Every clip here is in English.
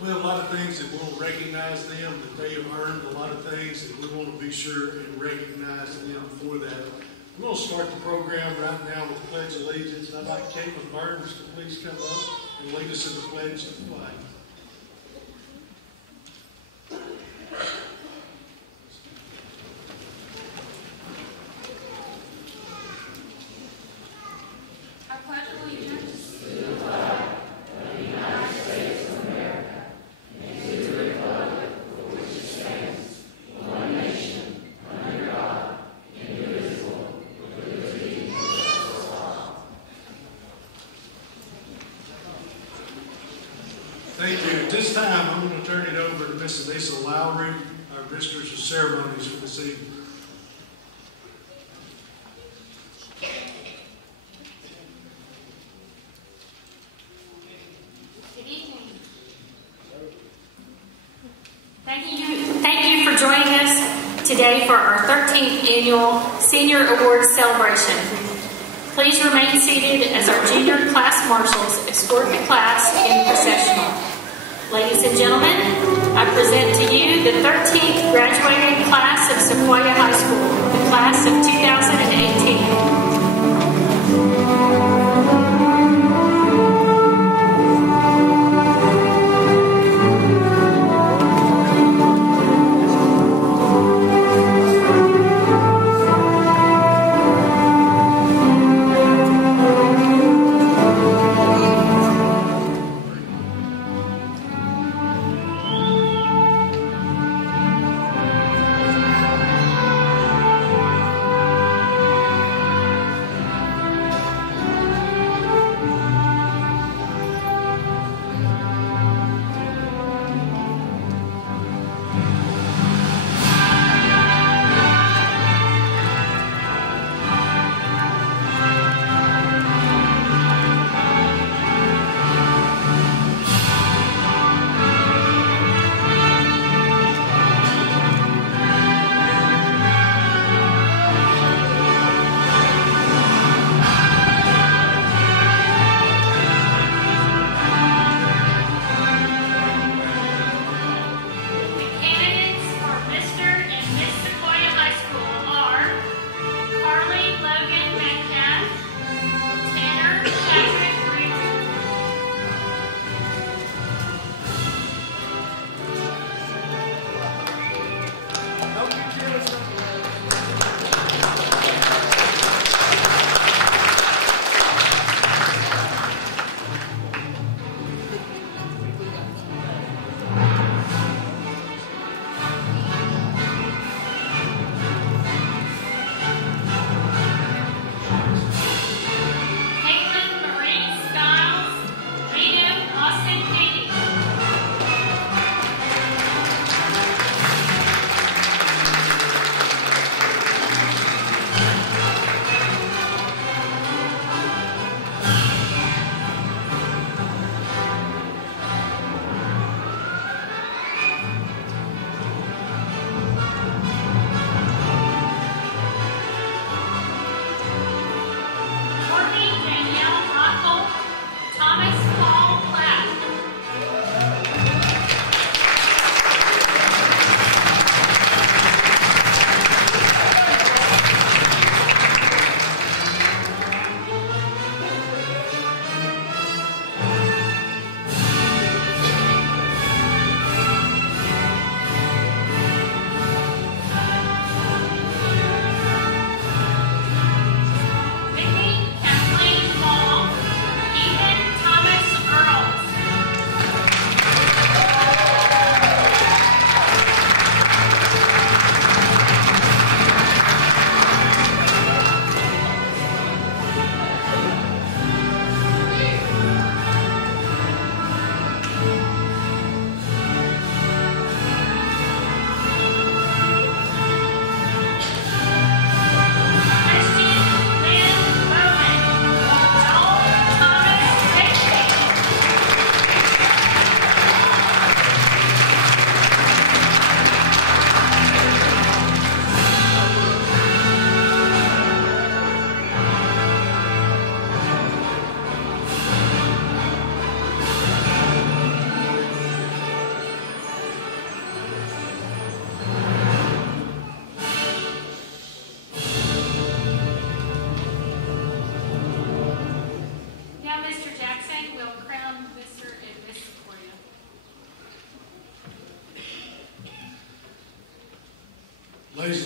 We have a lot of things that we want to recognize them, that they have earned a lot of things, and we want to be sure and recognize them for that. I'm going to start the program right now with the Pledge of Allegiance. I'd like Caitlin Burns to please come up and lead us in the Pledge of the Flag. Thank you. At this time, I'm going to turn it over to Miss Lisa Lowry, our Mistress of Ceremonies for this evening. Good evening. Thank you for joining us today for our 13th annual Senior Awards Celebration. Please remain seated as our junior class marshals escort the class in processional. Ladies and gentlemen, I present to you the 13th graduating class of Sequoia High School, the class of 2018.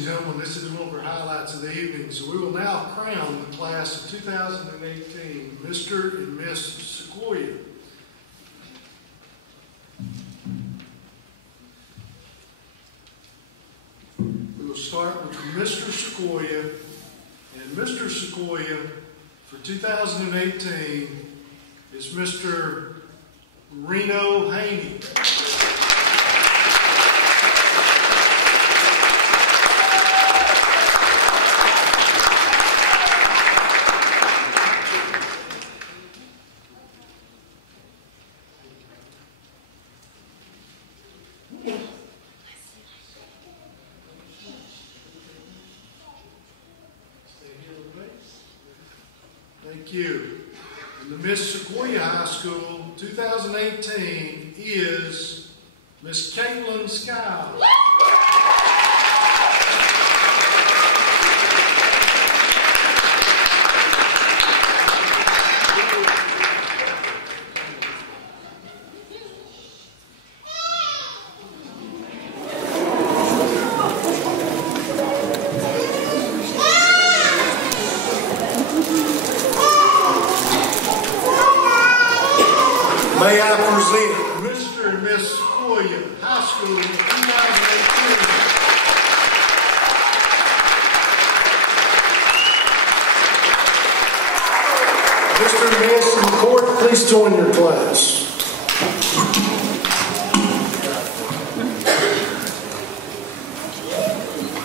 and gentlemen, this is one of our highlights of the evening. So we will now crown the class of 2018, Mr. and Miss Sequoia. We will start with Mr. Sequoia, and Mr. Sequoia for 2018 is Mr. Reno Haney. Thank you. And the Miss Sequoia High School 2018 is Miss Caitlin Skiles. May I present Mr. and Miss Sequoia High School 2018. Mr. and Miss in the court, please join your class.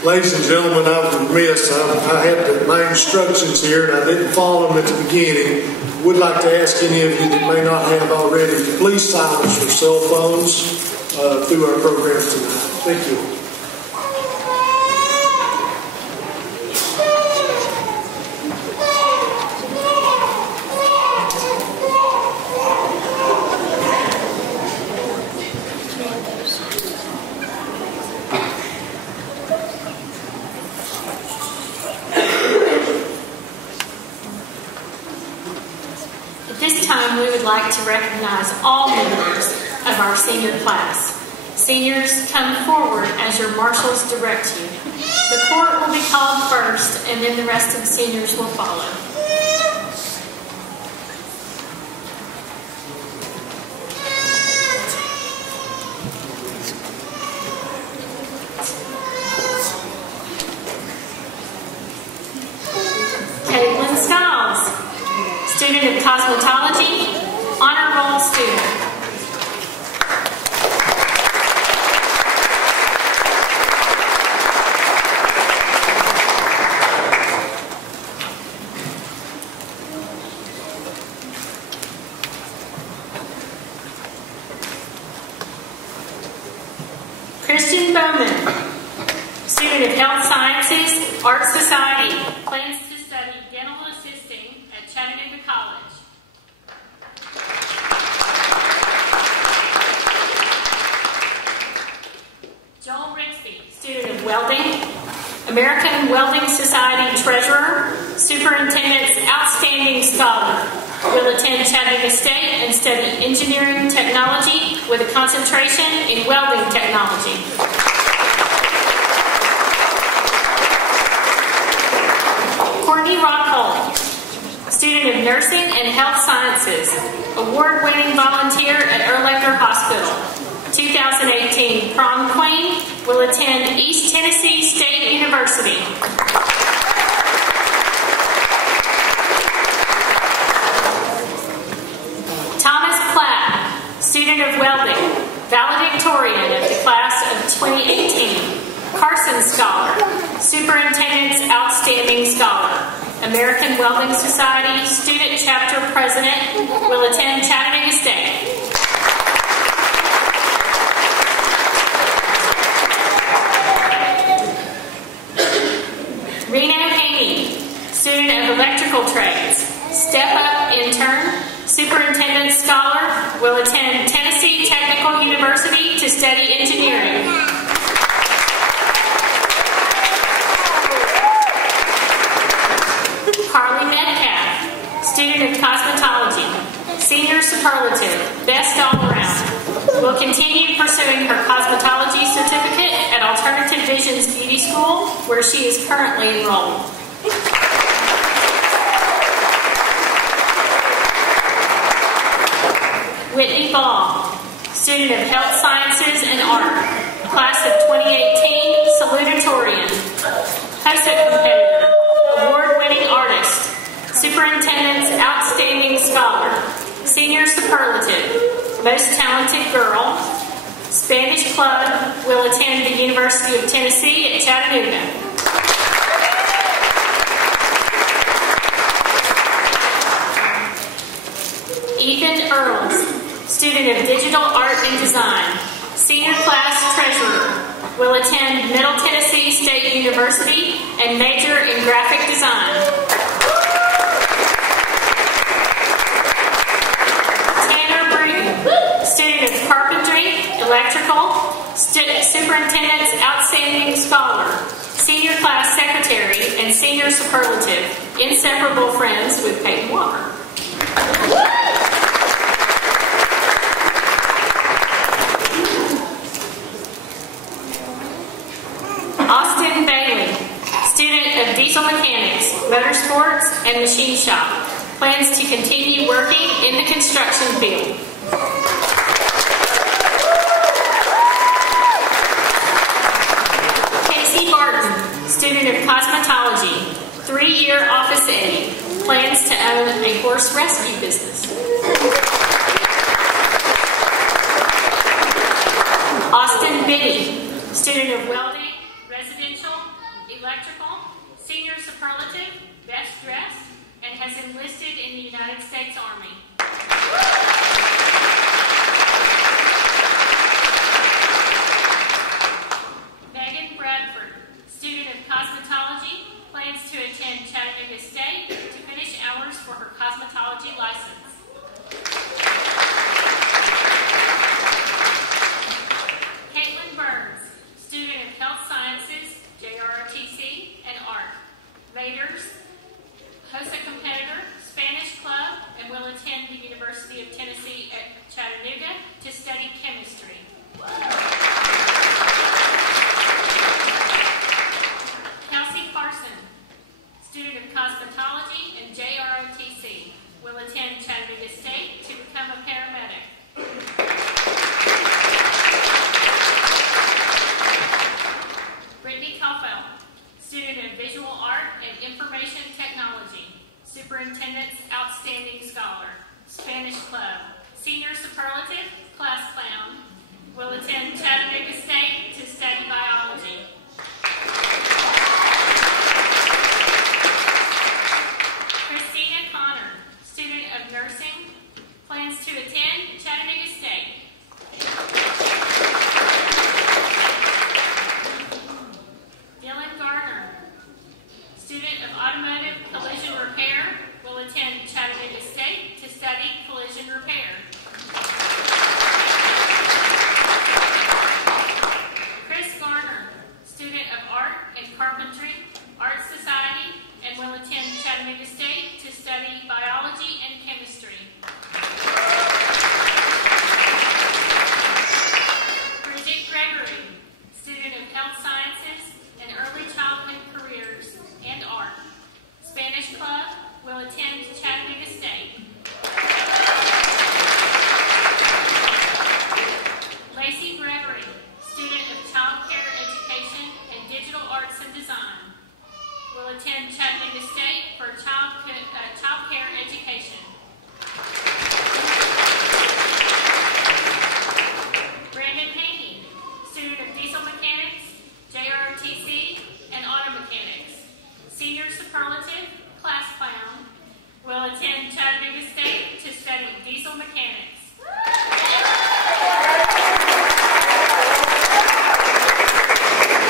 Ladies and gentlemen, I was remiss. I had my instructions here and I didn't follow them at the beginning. Would like to ask any of you that may not have already to please silence your cell phones through our program tonight. Thank you. We would like to recognize all members of our senior class. Seniors, come forward as your marshals direct you. The court will be called first, and then the rest of the seniors will follow. Caitlin Skiles, student of cosmetology, honor roll student. Christian Bowman, student of health sciences, art society, plans to study dental assisting at Chattanooga College. Joel Rixby, student of welding, American Welding Society treasurer, superintendent's outstanding scholar, will attend Chattanooga State and study engineering technology with a concentration in welding technology. Courtney Rockhold, student of nursing and health sciences, award-winning volunteer at Erlacher Hospital. 2018 prom queen, will attend East Tennessee State University. Thomas Platt, student of welding, valedictorian of the class of 2018, Carson Scholar, superintendent's outstanding scholar, American Welding Society student chapter president, will attend Chattanooga State. Reno Haney, student of electrical trades, step up intern, superintendent scholar, will attend Tennessee Technical University to study engineering. Carly Metcalf, student of cosmetology, senior superlative, best all around, will continue pursuing her cosmetology certificate at Alternative Visions Beauty School, where she is currently enrolled. Whitney Ball, student of Health Sciences and Art, class of 2018, salutatorian, HOSA competitor, award-winning artist, superintendent's outstanding scholar, senior superlative, most talented girl, Spanish club, will attend the University of Tennessee at Chattanooga. Ethan Earls, student of Digital Art and Design, senior class treasurer, will attend Middle Tennessee State University and major in graphic design. Tanner Brewton, student of Carpentry, Electrical, Superintendent's Outstanding Scholar, Senior Class Secretary, and Senior Superlative, inseparable friends with Peyton Walker. Austin Bailey, student of Diesel Mechanics, Motorsports, and Machine Shop, plans to continue working in the construction field. Student of Cosmetology, 3-year office aide, plans to own a horse rescue business. Austin Biddy, student of Welding, Residential, Electrical, Senior Superlative, Best Dressed, and has enlisted in the United States Army. Student of Cosmetology, plans to attend Chattanooga State to finish hours for her cosmetology license. Caitlin Burns, student of Health Sciences, JROTC, and Art. Vaders, HOSA competitor, Spanish club, and will attend the University of Tennessee at Chattanooga to study chemistry. Student of Cosmetology and JROTC, will attend Chattanooga State to become a paramedic. Brittany Kaufel, student of Visual Art and Information Technology, Superintendent's Outstanding Scholar, Spanish Club, Senior Superlative, Class Clown, will attend Chattanooga State to study biology. Student of Nursing, plans to attend Chattanooga State. Dylan Gardner, student of Automotive Collision Repair, will attend Chattanooga State to study collision repair. Chris Garner, student of Art and Carpentry, Art Society, and will attend Chattanooga State to study biology and chemistry. Bridget Gregory, student of Health Sciences and Early Childhood Careers and Art, Spanish Club, will attend Chattanooga State. Lacey Gregory, student of Child Care Education and Digital Arts and Design, will attend Chattanooga State for child care education. Brandon Haney, student of Diesel Mechanics, JROTC, and Auto Mechanics, Senior Superlative, Class Clown, will attend Chattanooga State to study diesel mechanics.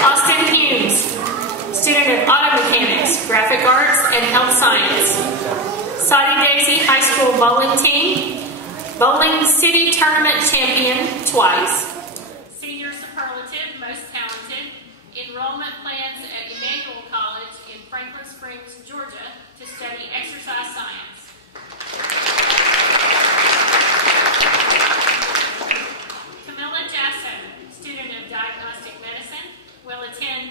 Austin Hughes, student of Auto Mechanics, Graphic Arts, and Health Science. Soddy Daisy High School Bowling Team, Bowling City Tournament Champion twice. Senior Superlative, Most Talented. Enrollment plans at Emmanuel College in Franklin Springs, Georgia to study exercise science. Camilla Jasso, student of Diagnostic Medicine, will attend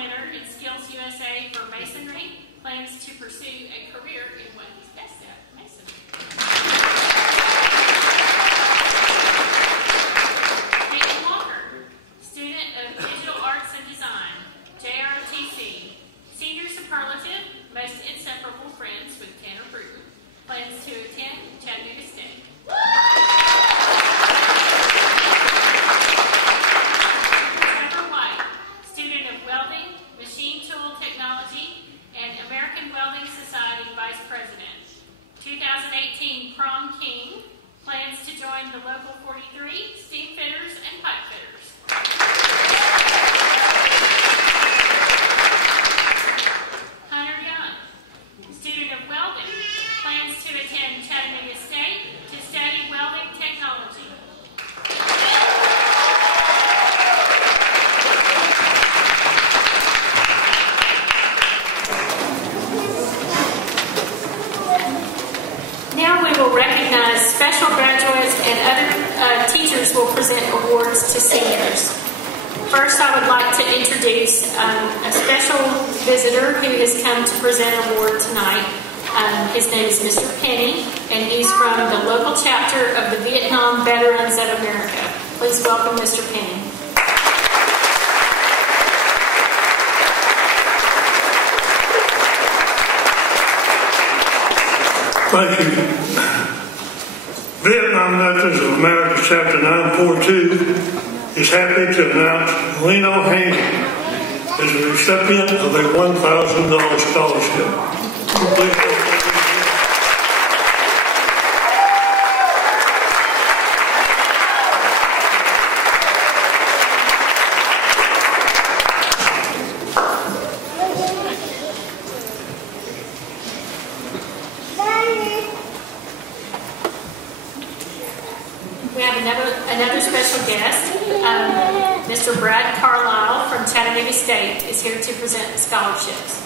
winner in Skills USA for masonry plans to pursue a career in what he's best at, masonry. Peyton Walker, student of Digital Arts and Design, JROTC, senior superlative, most inseparable friends with Tanner Bruton, plans to attend Chattanooga State. Trevor White, student of welding, machine tool technology, and American Welding Society vice president. 2018 prom king, plans to join the local 43 steam fitters and pipe fitters. Hunter Young, student of welding, plans to attend Chattanooga State to study welding technology. Now we will recognize special graduates and other teachers will present awards to seniors. First, I would like to introduce a special visitor who has come to present an award tonight. His name is Mr. Penny, and he's from the local chapter of the Vietnam Veterans of America. Please welcome Mr. Penny. Thank you. Vietnam Veterans of America Chapter 942 is happy to announce Leno Haney is the recipient of a $1,000 scholarship. We have another special guest. Mr. Brad Carlisle from Chattanooga State is here to present the scholarships.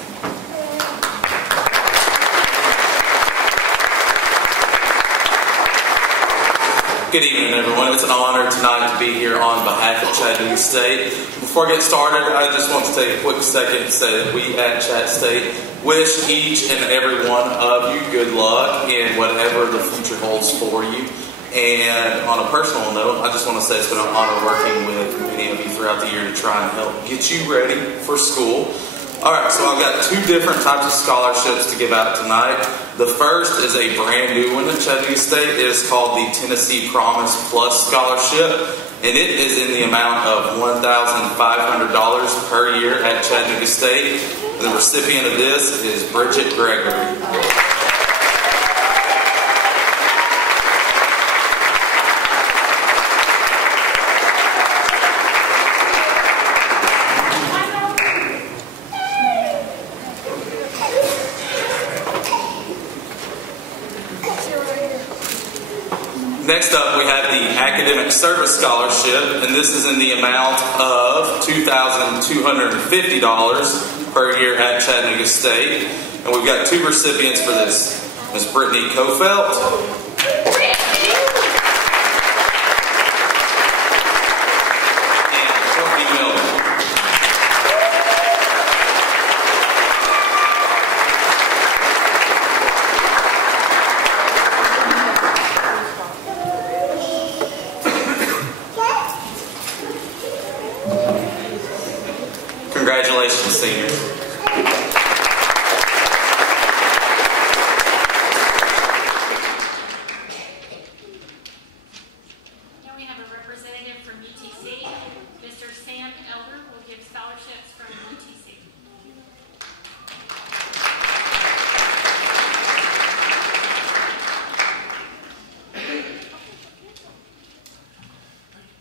Good evening, everyone. It's an honor tonight to be here on behalf of Chattanooga State. Before I get started, I just want to take a quick second to say that we at Chat State wish each and every one of you good luck in whatever the future holds for you. And on a personal note, I just want to say it's been an honor working with many of you throughout the year to try and help get you ready for school. Alright, so I've got two different types of scholarships to give out tonight. The first is a brand new one at Chattanooga State. It is called the Tennessee Promise Plus Scholarship, and it is in the amount of $1,500 per year at Chattanooga State. And the recipient of this is Bridget Gregory. Next up, we have the Academic Service Scholarship, and this is in the amount of $2,250 per year at Chattanooga State. And we've got two recipients for this, Ms. Brittany Kofelt and Courtney Miller. Congratulations, seniors. Now we have a representative from UTC. Mr. Sam Elder will give scholarships from UTC.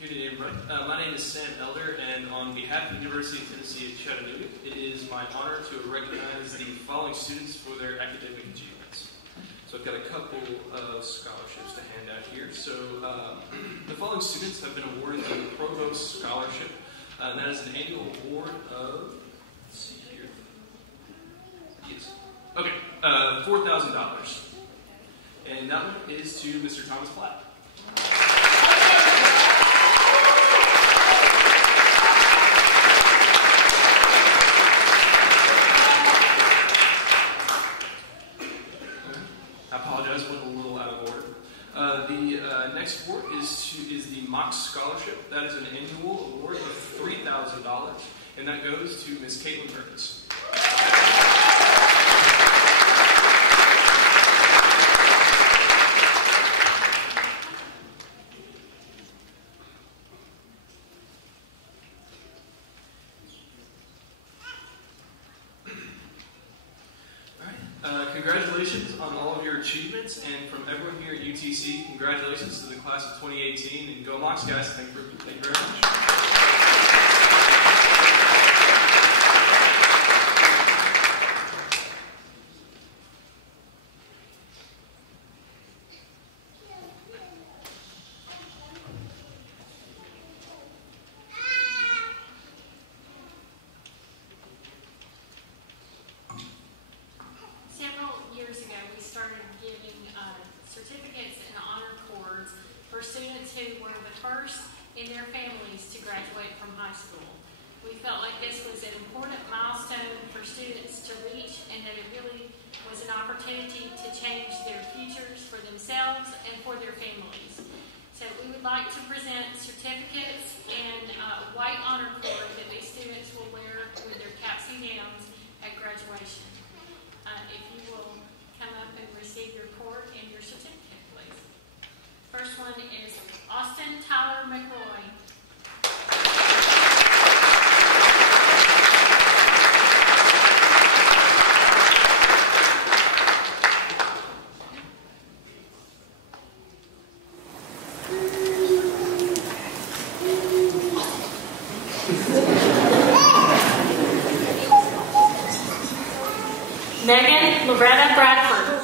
Good evening, everybody. My name is Sam Elder, and on behalf of the University of Tennessee at Chattanooga, it is my honor to recognize the following students for their academic achievements. So I've got a couple of scholarships to hand out here. So the following students have been awarded the Provost Scholarship. And that is an annual award of, let's see here. Yes. Okay, $4,000. And that one is to Mr. Thomas Platt. $1,000, and that goes to Ms. Caitlin Perkins. Congratulations on all of your achievements, and from everyone here at UTC, congratulations to the class of 2018, and go Mocs, guys. Thank you very much. Certificates and honor cords for students who were the first in their families to graduate from high school. We felt like this was an important milestone for students to reach, and that it really was an opportunity to change their futures for themselves and for their families. So we would like to present certificates and a white honor cord that these students will wear with their caps and gowns at graduation. If you will come up and receive your cord and your certificate, please. First one is Austin Tyler McRoy. Megan Loretta Bradford.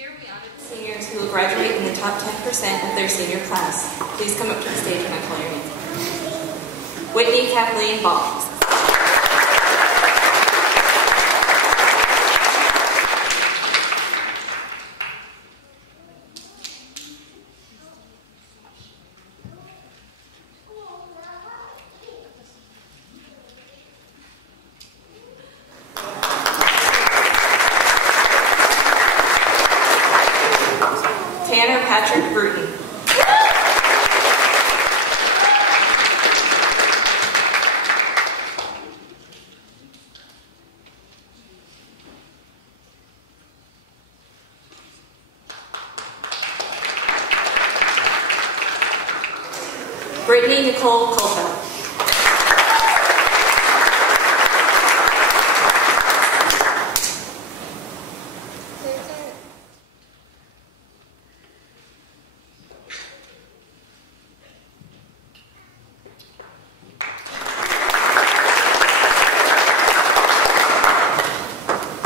year, we honor the seniors who will graduate in the top 10% of their senior class. Please come up to the stage when I call your name. Whitney Kathleen Ball. Patrick Bruton. Brittany Nicole Colfeld.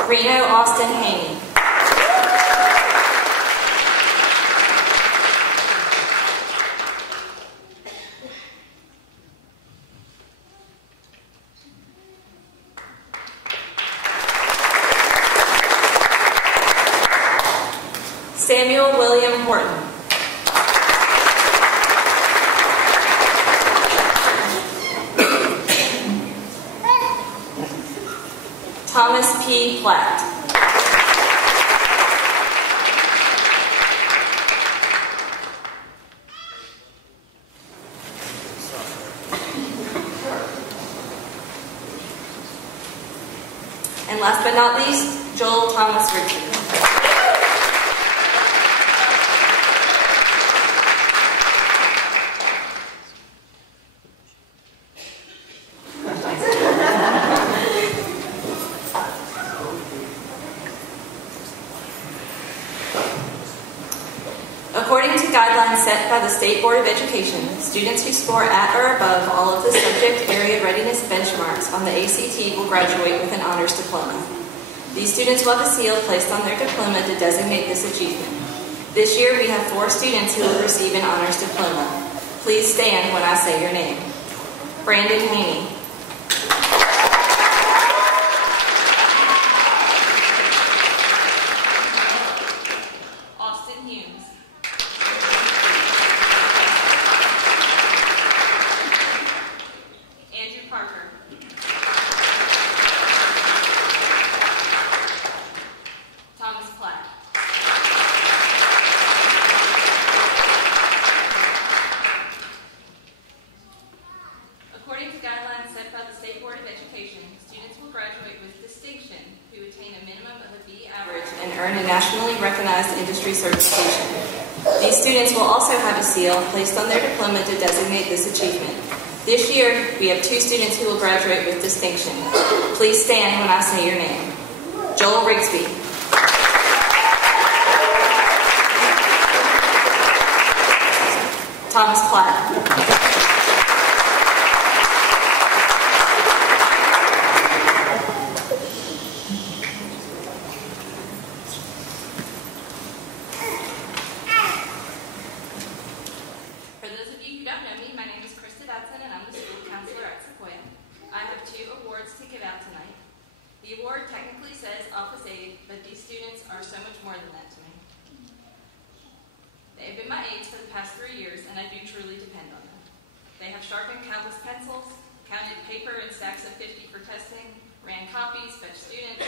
Reno Austin Haney. Samuel William Horton. Thomas P. Platt. And last but not least, Joel Thomas Richard. According to guidelines set by the State Board of Education, students who score at or above all of the subject area readiness benchmarks on the ACT will graduate with an honors diploma. These students will have a seal placed on their diploma to designate this achievement. This year we have 4 students who will receive an honors diploma. Please stand when I say your name. Brandon Haney. Austin Humes. Andrew Parker. Thomas Platt. According to guidelines set by the State Board of Education, students will graduate with distinction who attain a minimum of a B average and earn a nationally recognized industry certification. These students will also have a seal placed on their diploma to designate this achievement. This year, we have 2 students who will graduate with distinction. Please stand when I say your name. Joel Rigsby. Thomas Platt. For those of you who don't know me, my name is Krista Dodson and I'm the school counselor at Sequoia. I have 2 awards to give out tonight. The award technically says Office Aide, but these students are so much more than that to me. They have been my aides for the past 3 years, and I do truly depend on them. They have sharpened countless pencils, counted paper in stacks of 50 for testing, ran copies, fetched students.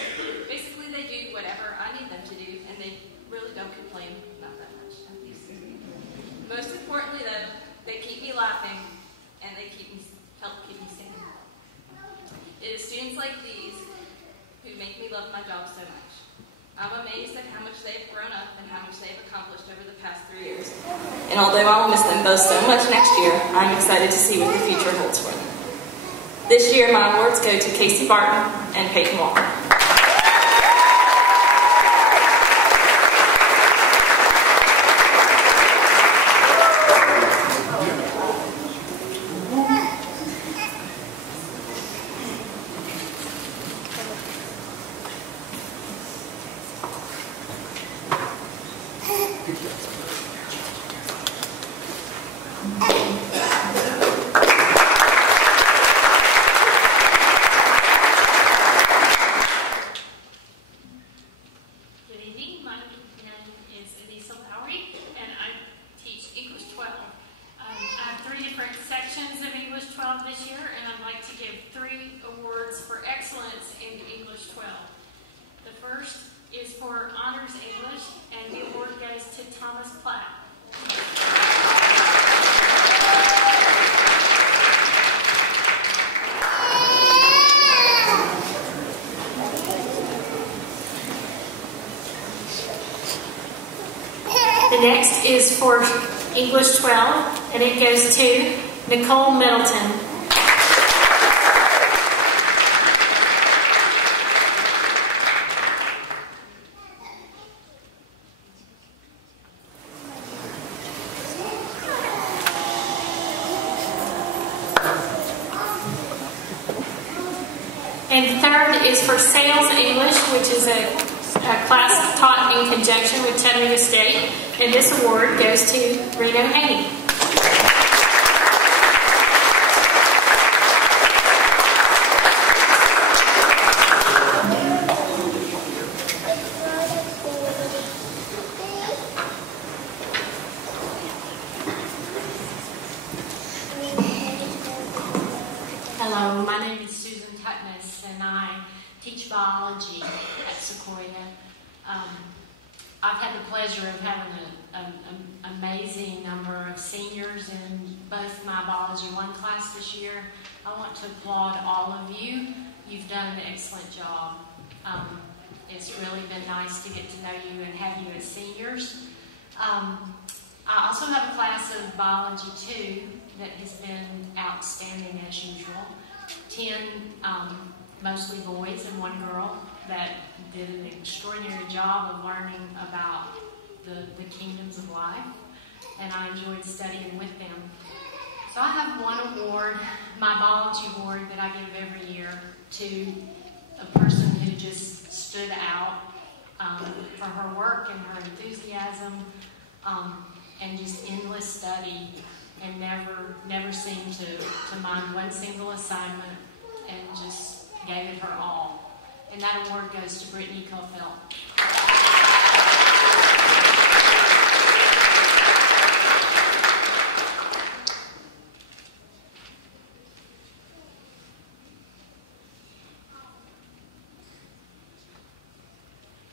Basically, they do whatever I need them to do, and they really don't complain, not that much, at least. Most importantly, though, they keep me laughing, and they help keep me sane. It is students like these who make me love my job so much. I'm amazed at how much they've grown up and how much they've accomplished over the past 3 years. And although I will miss them both so much next year, I'm excited to see what the future holds for them. This year, my awards go to Casey Barton and Peyton Walker. This year, and I'd like to give 3 awards for excellence in English 12. The first is for Honors English, and the award goes to Thomas Platt. The next is for English 12, and it goes to Nicole Middleton. And third is for Sales English, which is a class taught in conjunction with Chattanooga State. And this award goes to Reno Haney. Hello, my name is Susan Tutness, and I teach biology at Sequoia. I've had the pleasure of having an amazing number of seniors in both my Biology 1 class this year. I want to applaud all of you. You've done an excellent job. It's really been nice to get to know you and have you as seniors. I also have a class of Biology 2 that has been outstanding as usual. 10 mostly boys and 1 girl that did an extraordinary job of learning about the kingdoms of life, and I enjoyed studying with them. So I have 1 award, my biology award, that I give every year to a person who just stood out for her work and her enthusiasm and just endless study, and never seemed to mind one single assignment, and just gave it her all. And that award goes to Brittany Cofelt.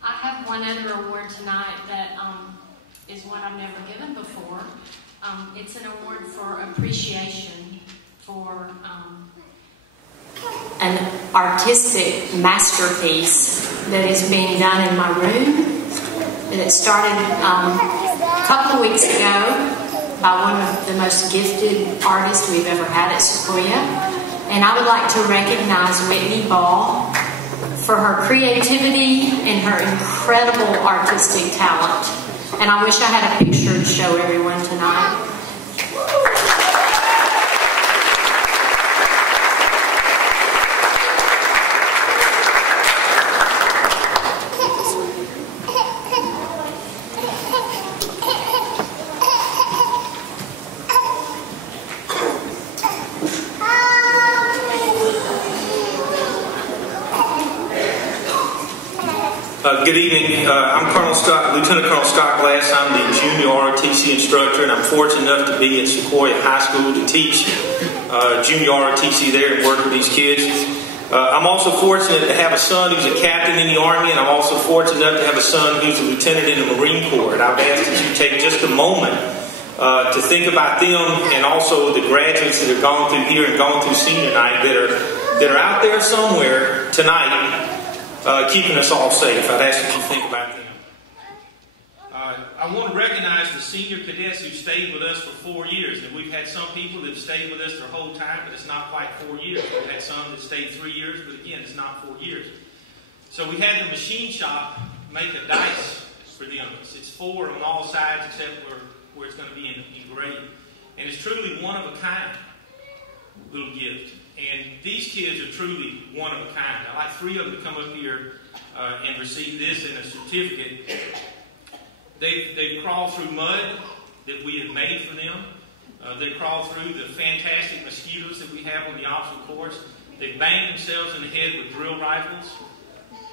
I have one other award tonight that is one I've never given before. It's an award for appreciation for an artistic masterpiece that is being done in my room. And it started a couple of weeks ago by one of the most gifted artists we've ever had at Sequoia. And I would like to recognize Whitney Ball for her creativity and her incredible artistic talent. And I wish I had a picture to show everyone tonight. Good evening. I'm Lieutenant Colonel Scott Glass. I'm the junior ROTC instructor, and I'm fortunate enough to be at Sequoia High School to teach junior ROTC there and work with these kids. I'm also fortunate to have a son who's a captain in the Army, and I'm also fortunate enough to have a son who's a lieutenant in the Marine Corps. And I've asked that you take just a moment to think about them, and also the graduates that have gone through here and gone through senior night that are out there somewhere tonight, keeping us all safe. I'd ask that you think about them. I want to recognize the senior cadets who stayed with us for 4 years. And we've had some people that have stayed with us their whole time, but it's not quite 4 years. We've had some that stayed 3 years, but again, it's not 4 years. So we had the machine shop make a dice for them. It's 4 on all sides except where it's going to be engraved. And it's truly one of a kind little gift. And these kids are truly one of a kind. I'd like 3 of them to come up here and receive this and a certificate. They've crawled through mud that we have made for them. They've crawled through the fantastic mosquitoes that we have on the obstacle course. They've banged themselves in the head with drill rifles.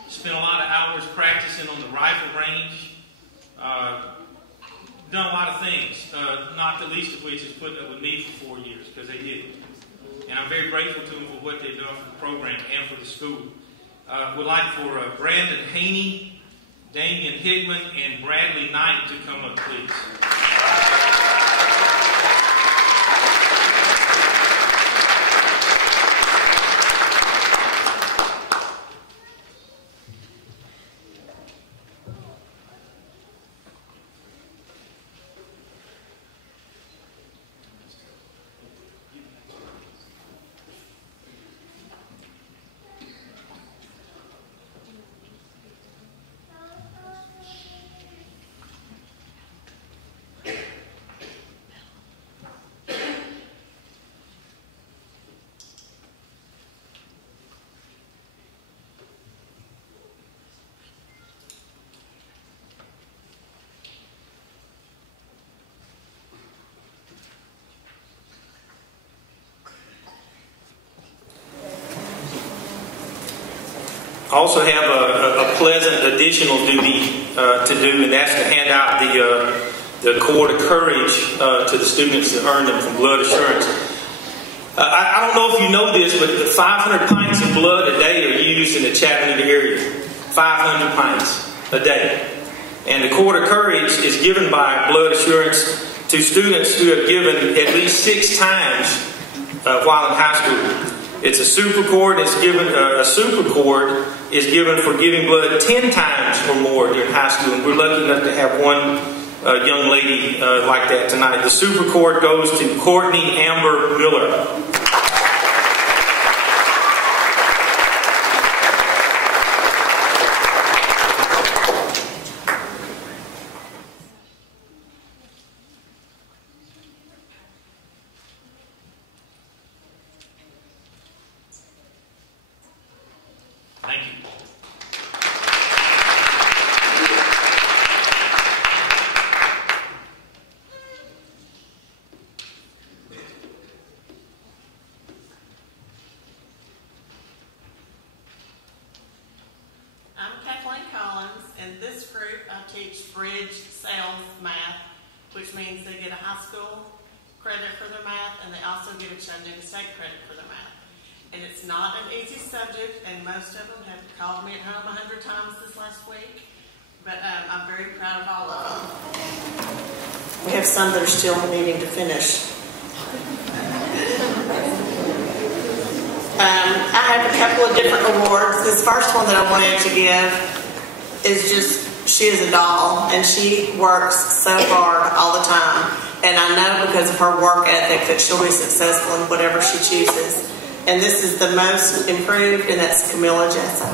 Spent a lot of hours practicing on the rifle range. Done a lot of things, not the least of which is putting up with me for 4 years, because they did. And I'm very grateful to them for what they've done for the program and for the school. Would like for Brandon Haney, Damian Higman, and Bradley Knight to come up, please. I also have a pleasant additional duty to do, and that's to hand out the Cord of Courage to the students that earned them from Blood Assurance. I don't know if you know this, but 500 pints of blood a day are used in the Chattanooga area. 500 pints a day. And the Cord of Courage is given by Blood Assurance to students who have given at least 6 times while in high school. It's a super cord. It's given a super cord is given for giving blood 10 times or more during high school, and we're lucky enough to have one young lady like that tonight. The super cord goes to Courtney Amber Miller. Thank you. I'm Kathleen Collins, and this group I teach bridge sales math, which means they get a high school credit for their math, and they also get a Chattanooga State credit for their math. And it's not an easy subject, and most of them have called me at home 100 times this last week. But I'm very proud of all of them. We have some that are still needing to finish. I have a couple of different awards. This first one that I wanted to give is just, she is a doll, and she works so hard all the time. And I know because of her work ethic that she'll be successful in whatever she chooses. And this is the most improved, and that's Camilla Jesso.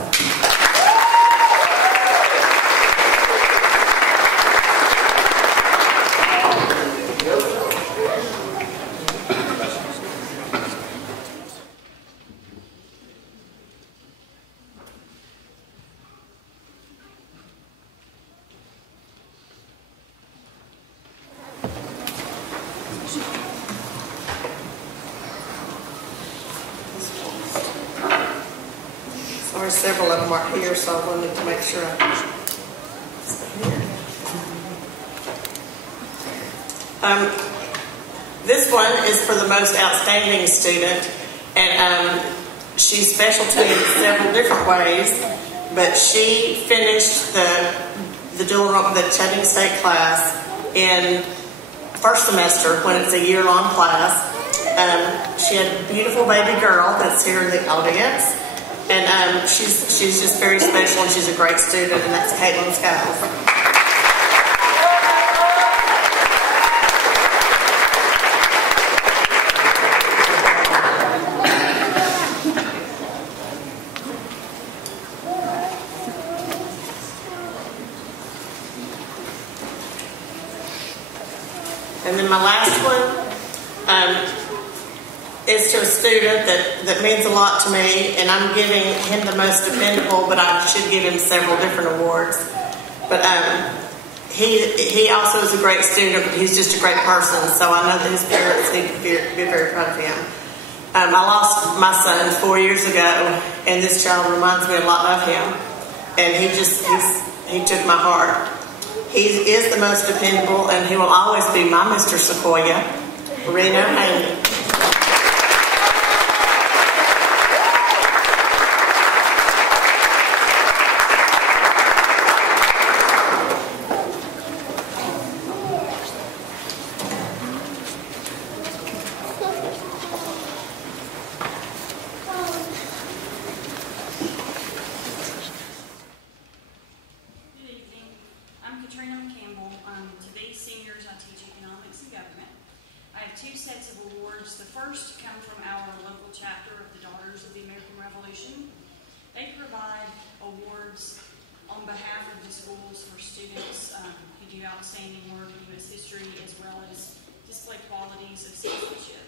Sorry, several of them aren't here, so I wanted to make sure this one is for the most outstanding student, and she's special to me in several different ways, but she finished the Chattanooga State class in first semester when it's a year-long class. She had a beautiful baby girl that's here in the audience. And she's just very special, and she's a great student, and that's Caitlin Skiles. And then my last one is to a student that means a lot to me, and I'm giving him the most dependable, but I should give him several different awards. But he also is a great student. He's just a great person, so I know that his parents need to be very proud of him. I lost my son 4 years ago, and this child reminds me a lot of him. And he took my heart. He is the most dependable, and he will always be my Mr. Sequoia, Reno Haney. Outstanding work in U.S. history as well as display qualities of citizenship.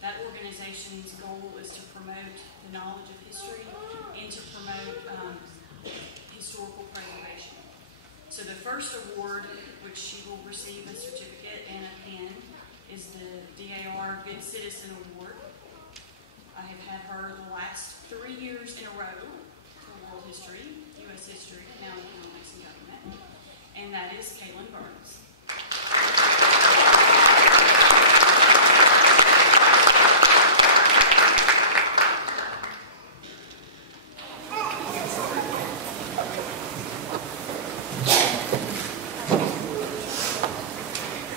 That organization's goal is to promote the knowledge of history and to promote historical preservation. So the first award, which she will receive a certificate and a pen, is the DAR Good Citizen Award. I have had her the last 3 years in a row for world history, U.S. history, now economics and government. And that is Caitlin Burns.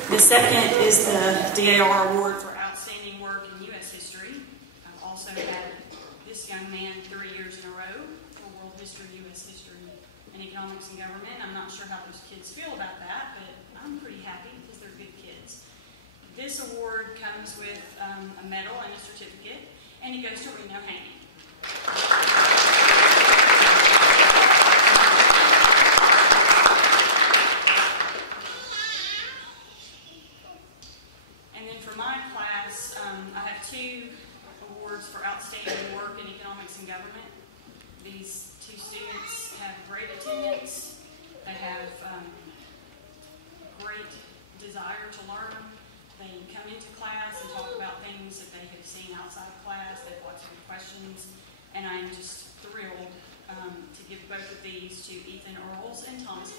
The second is the DAR Award for Outstanding Work in U.S. History. I've also had this young man 3 years in a row for world history, U.S. history, and economics and government. I'm not sure how those kids feel about that, but I'm pretty happy because they're good kids. This award comes with a medal and a certificate, and it goes to Reno Haney. And then for my class, I have 2 awards for outstanding work in economics and government. These 2 students have great attendance. They have great desire to learn. They come into class and talk about things that they have seen outside of class. They have lots of good questions. And I'm just thrilled to give both of these to Ethan Earls and Thomas.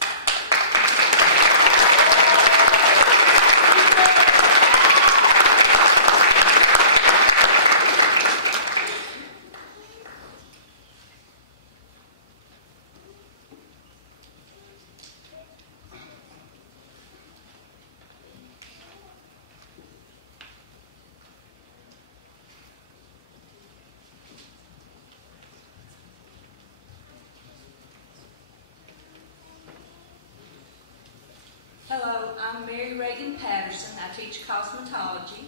Hello, I'm Mary Reagan Patterson. I teach cosmetology,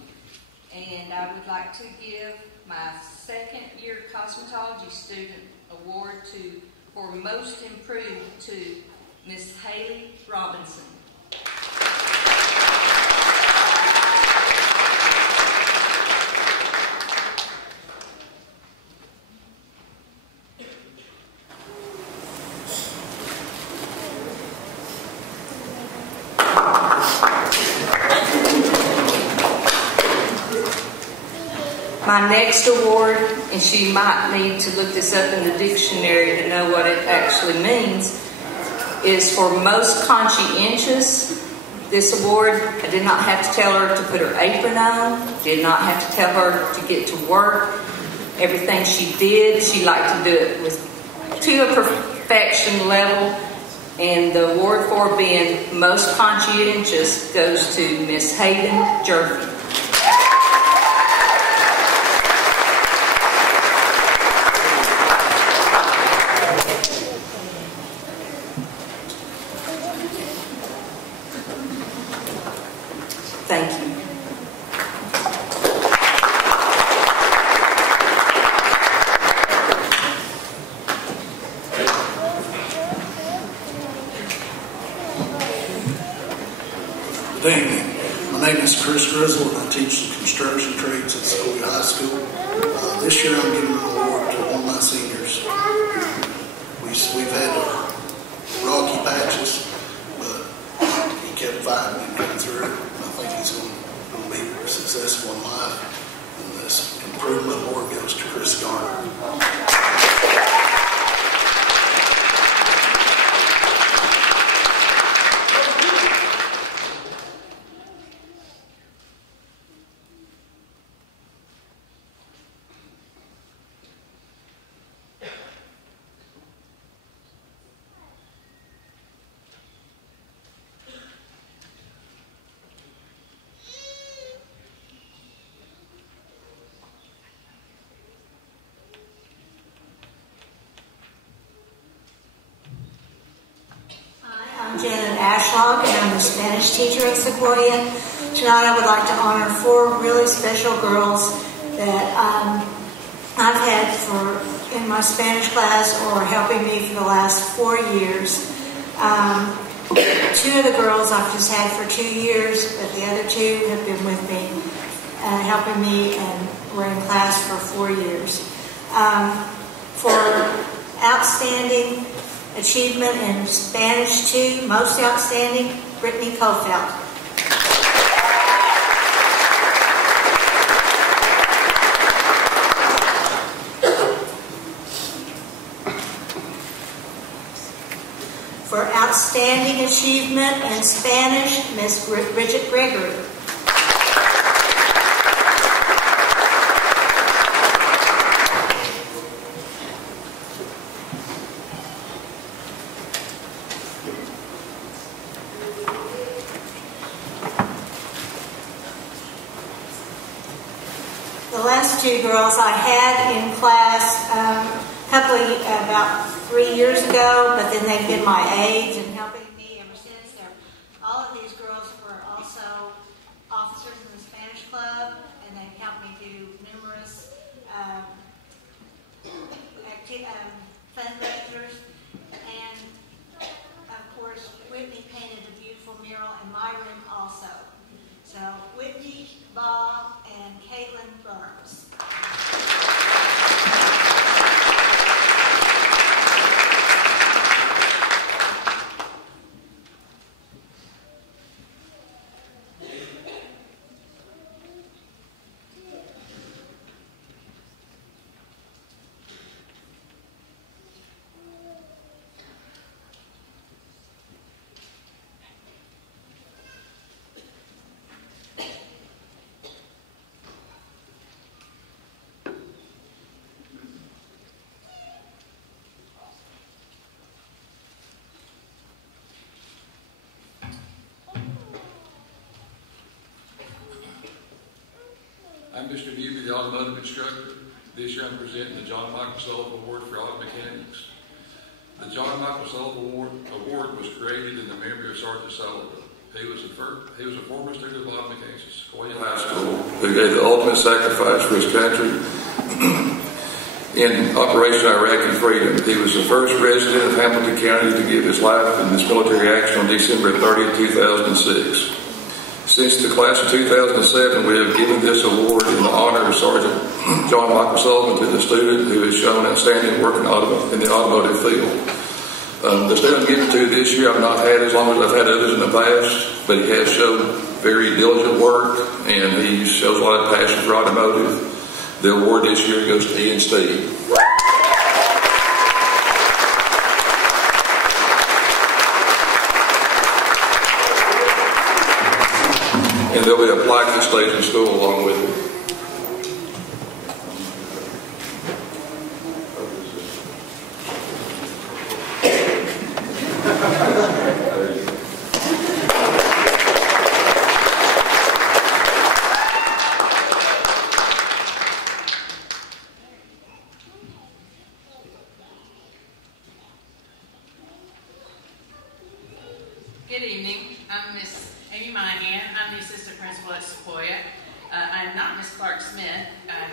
and I would like to give my second-year cosmetology student award for Most Improved to Miss Haley Robinson. My next award, and she might need to look this up in the dictionary to know what it actually means, is for Most Conscientious. This award, I did not have to tell her to put her apron on, did not have to tell her to get to work. Everything she did, she liked to do it to a perfection level, and the award for being Most Conscientious goes to Miss Hayden Jerfy. Thank you. Good evening. My name is Chris Grizzle, and I teach the construction trades at Sequoia High School. This year I'm giving an award to one of my seniors. We've had rocky patches, but kept fighting and getting through it. I think he's going to be successful in life. And this improvement award goes to Chris Garner. I'm Janet Ashlog, and I'm the Spanish teacher at Sequoia. Tonight I would like to honor 4 really special girls that I've had in my Spanish class or helping me for the last 4 years. 2 of the girls I've just had for 2 years, but the other 2 have been with me, helping me, and were in class for 4 years. For outstanding achievement in Spanish 2, most outstanding, Brittany Kofeld. For outstanding achievement in Spanish, Miss Bridget Gregory. The last 2 girls I had in class about 3 years ago, but then they've been my aides and helping me ever since. All of these girls were also officers in the Spanish club, and they've helped me do numerous fundraisers. And of course, Whitney painted a beautiful mural in my room also. So Whitney, Bob, and Caitlin Burns. I'm Mr. Newby, the automotive instructor. This year I'm presenting the John Michael Sullivan Award for Auto Mechanics. The John Michael Sullivan Award was created in the memory of Sergeant Sullivan. He was a former student of auto mechanics at Sequoia High School who gave the ultimate sacrifice for his country in Operation Iraqi Freedom. He was the first resident of Hamilton County to give his life in this military action on December 30, 2006. Since the class of 2007, we have given this award in the honor of Sergeant John Michael Sullivan to the student who has shown outstanding work in the automotive field. The student given to this year I've not had as long as I've had others in the past, but he has shown very diligent work and he shows a lot of passion for automotive. The award this year goes to Ian Steve. And there'll be a plaque that stays in school along with it. Good evening. I'm Miss Amy Monahan. I'm the assistant principal at Sequoia. I'm not Miss Clark Smith,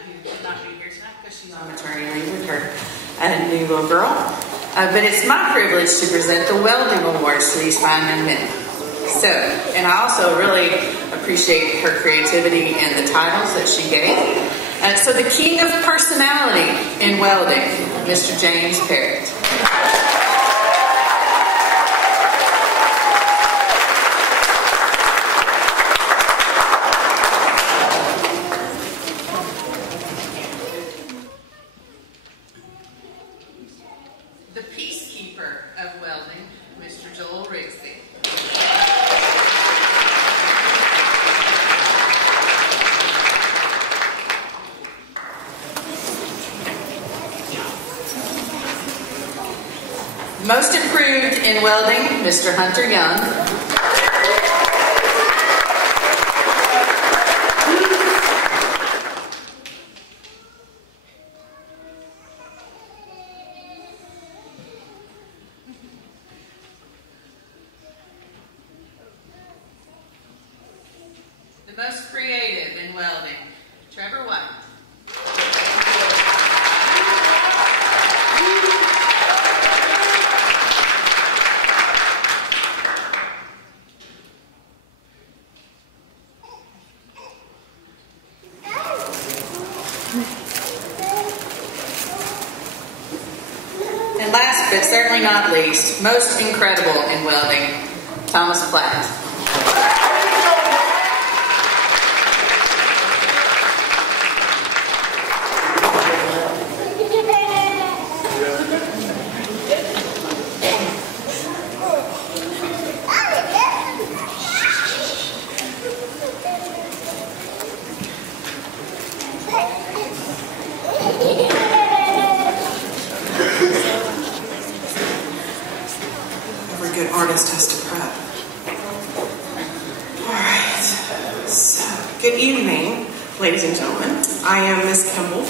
who could not be here tonight because she's on maternity leave with her new little girl. But it's my privilege to present the welding awards to these fine young men. So, and I also really appreciate her creativity and the titles that she gave. So the king of personality in welding, Mr. James Parrott. Most improved in welding, Mr. Hunter Young. The most creative in welding, Trevor White. And last but certainly not least, most incredible in welding, Thomas Platt. Every good artist has to prep. Alright, so good evening, ladies and gentlemen. I am Miss Kimball,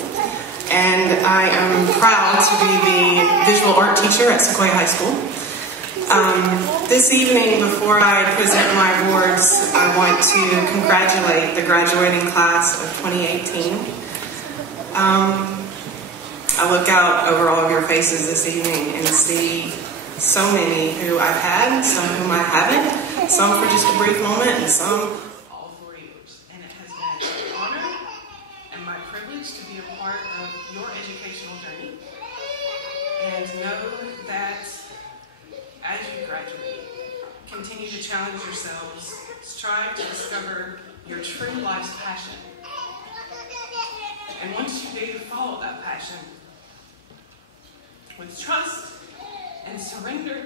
and I am proud to be the visual art teacher at Sequoia High School. This evening, before I present my awards, I want to congratulate the graduating class of 2018. I look out over all of your faces this evening and see so many who I've had, some whom I haven't, some for just a brief moment, and some all 4 years. And it has been an honor and my privilege to be a part of your educational journey. And know that as you graduate, continue to challenge yourselves, strive to discover your true life's passion. And once you do, follow that passion with trust and surrender.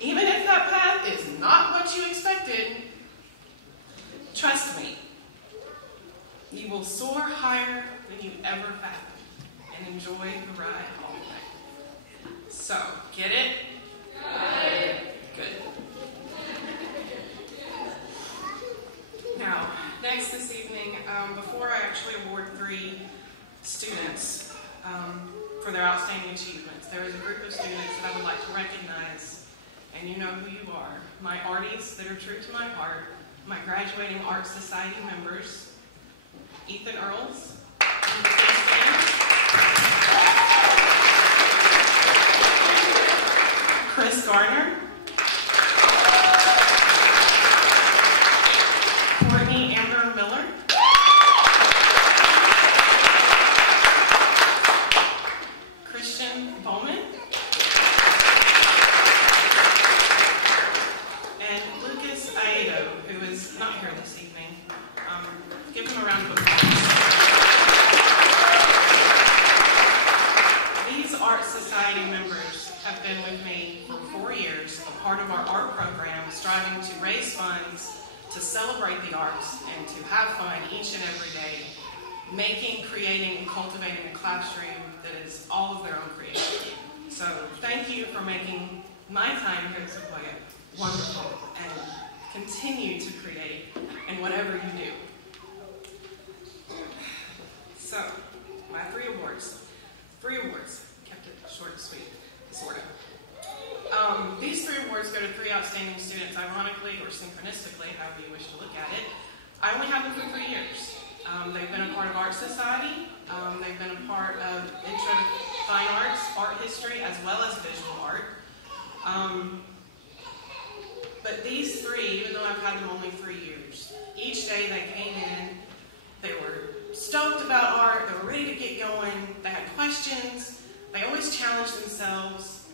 Even if that path is not what you expected, trust me, you will soar higher than you ever fathomed and enjoy the ride all the way. So, get it? Good. Now, next this evening, before I actually award 3 students for their outstanding achievements, there is a group of students that I would like to recognize, and you know who you are. My arties that are true to my heart, my graduating Art Society members, Ethan Earls, Chris Garner, Courtney Amber Miller, Christian Bowman, and Lucas Aedo, who is not here this evening. Give him a round of applause. These Art Society members have been with me for 4 years, a part of our art program, striving to raise funds, to celebrate the arts, and to have fun each and every day, making, creating, and cultivating a classroom that is all of their own creation. So thank you for making my time here at Sequoia wonderful, and continue to create in whatever you do. So, my 3 awards. 3 awards. Kept it short and sweet, sort of. These 3 awards go to 3 outstanding students, ironically or synchronistically, however you wish to look at it. I only have them for 3 years. They've been a part of Art Society. They've been a part of Intro to Fine Arts, Art History, as well as Visual Art. But these 3, even though I've had them only 3 years, each day they came in, they were stoked about art, they were ready to get going, they had questions, they always challenged themselves,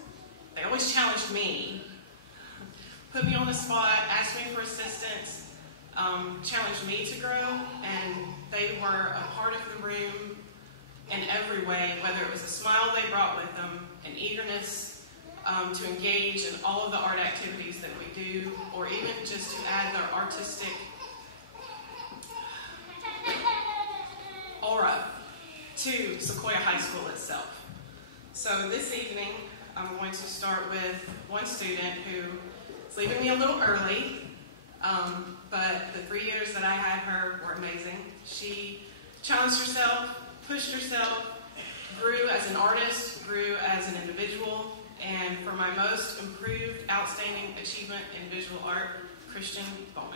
they always challenged me, put me on the spot, asked me for assistance, challenged me to grow, and they were a part of the room in every way, whether it was a smile they brought with them, an eagerness to engage in all of the art activities that we do, or even just to add their artistic aura to Sequoia High School itself. So this evening, I'm going to start with one student who is leaving me a little early, but the 3 years that I had her were amazing. She challenged herself, pushed herself, grew as an artist, grew as an individual, and for my most improved, outstanding achievement in visual art, Christian Bowman.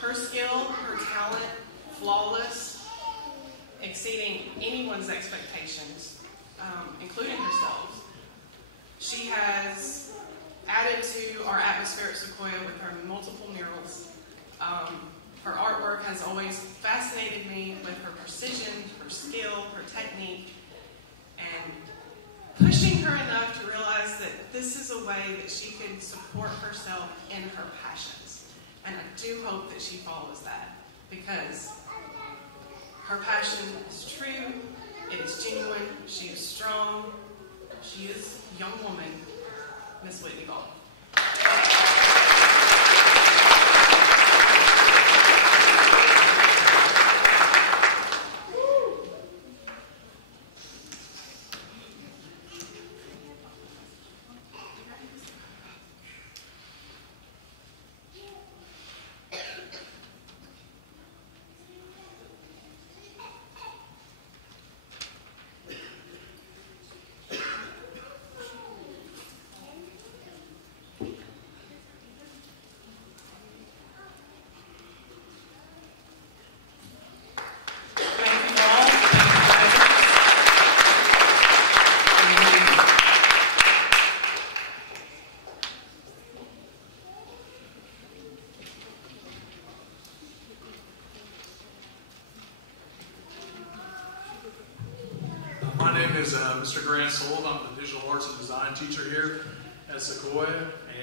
Her skill, her talent, flawless, exceeding anyone's expectations, including herself. She has added to our atmosphere at Sequoia with her multiple murals. Her artwork has always fascinated me with her precision, her skill, her technique, and pushing her enough to realize that this is a way that she can support herself in her passions. And I do hope that she follows that, because her passion is true, it is genuine, she is strong, she is a young woman, Miss Whitney Ball. My name is Mr. Grant Sold. I'm the Visual Arts and Design teacher here at Sequoia,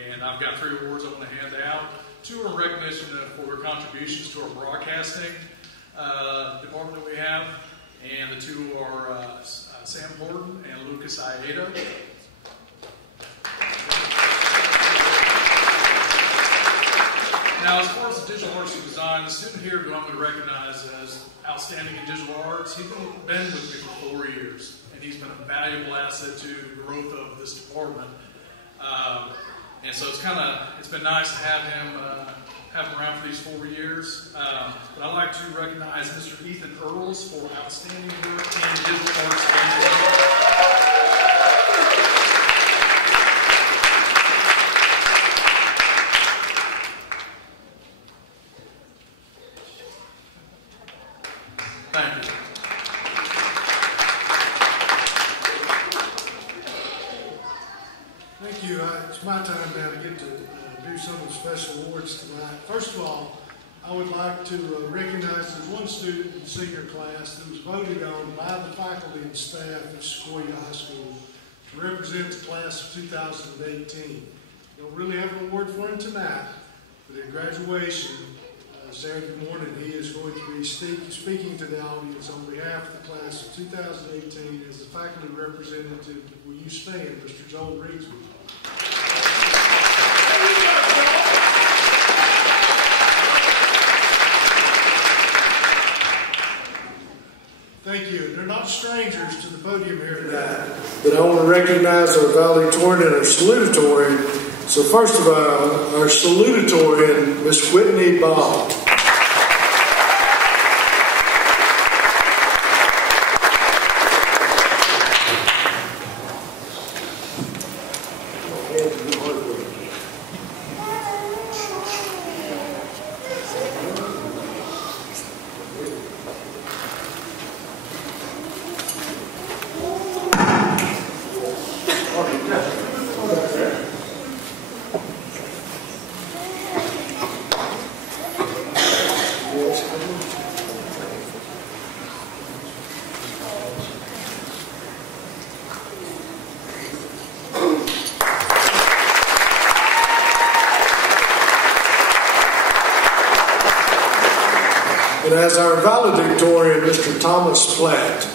and I've got 3 awards I want to hand out. 2 are in recognition for their contributions to our broadcasting department that we have, and the 2 are Sam Horton and Lucas Ieda. Now, as far as the digital arts and design, the student here who I'm going to recognize as outstanding in digital arts, he's been with me for 4 years, and he's been a valuable asset to the growth of this department. And so it's been nice to have him around for these 4 years. But I'd like to recognize Mr. Ethan Earls for outstanding work in digital arts and design. Thank you. Thank you. It's my time now to get to do some of the special awards tonight. First of all, I would like to recognize there's one student in the senior class that was voted on by the faculty and staff at Sequoia High School to represent the class of 2018. Don't really have an award for him tonight, but at graduation, Saturday morning, he is going to be speaking to the audience on behalf of the class of 2018 as the faculty representative. Will you stand, Mr. Joel Rigsby? Thank you. They're not strangers to the podium here tonight, but I want to recognize our valedictorian and our salutatorian. So first of all, our salutatorian, Miss Whitney Ball. And as our valedictorian, Mr. Thomas Platt.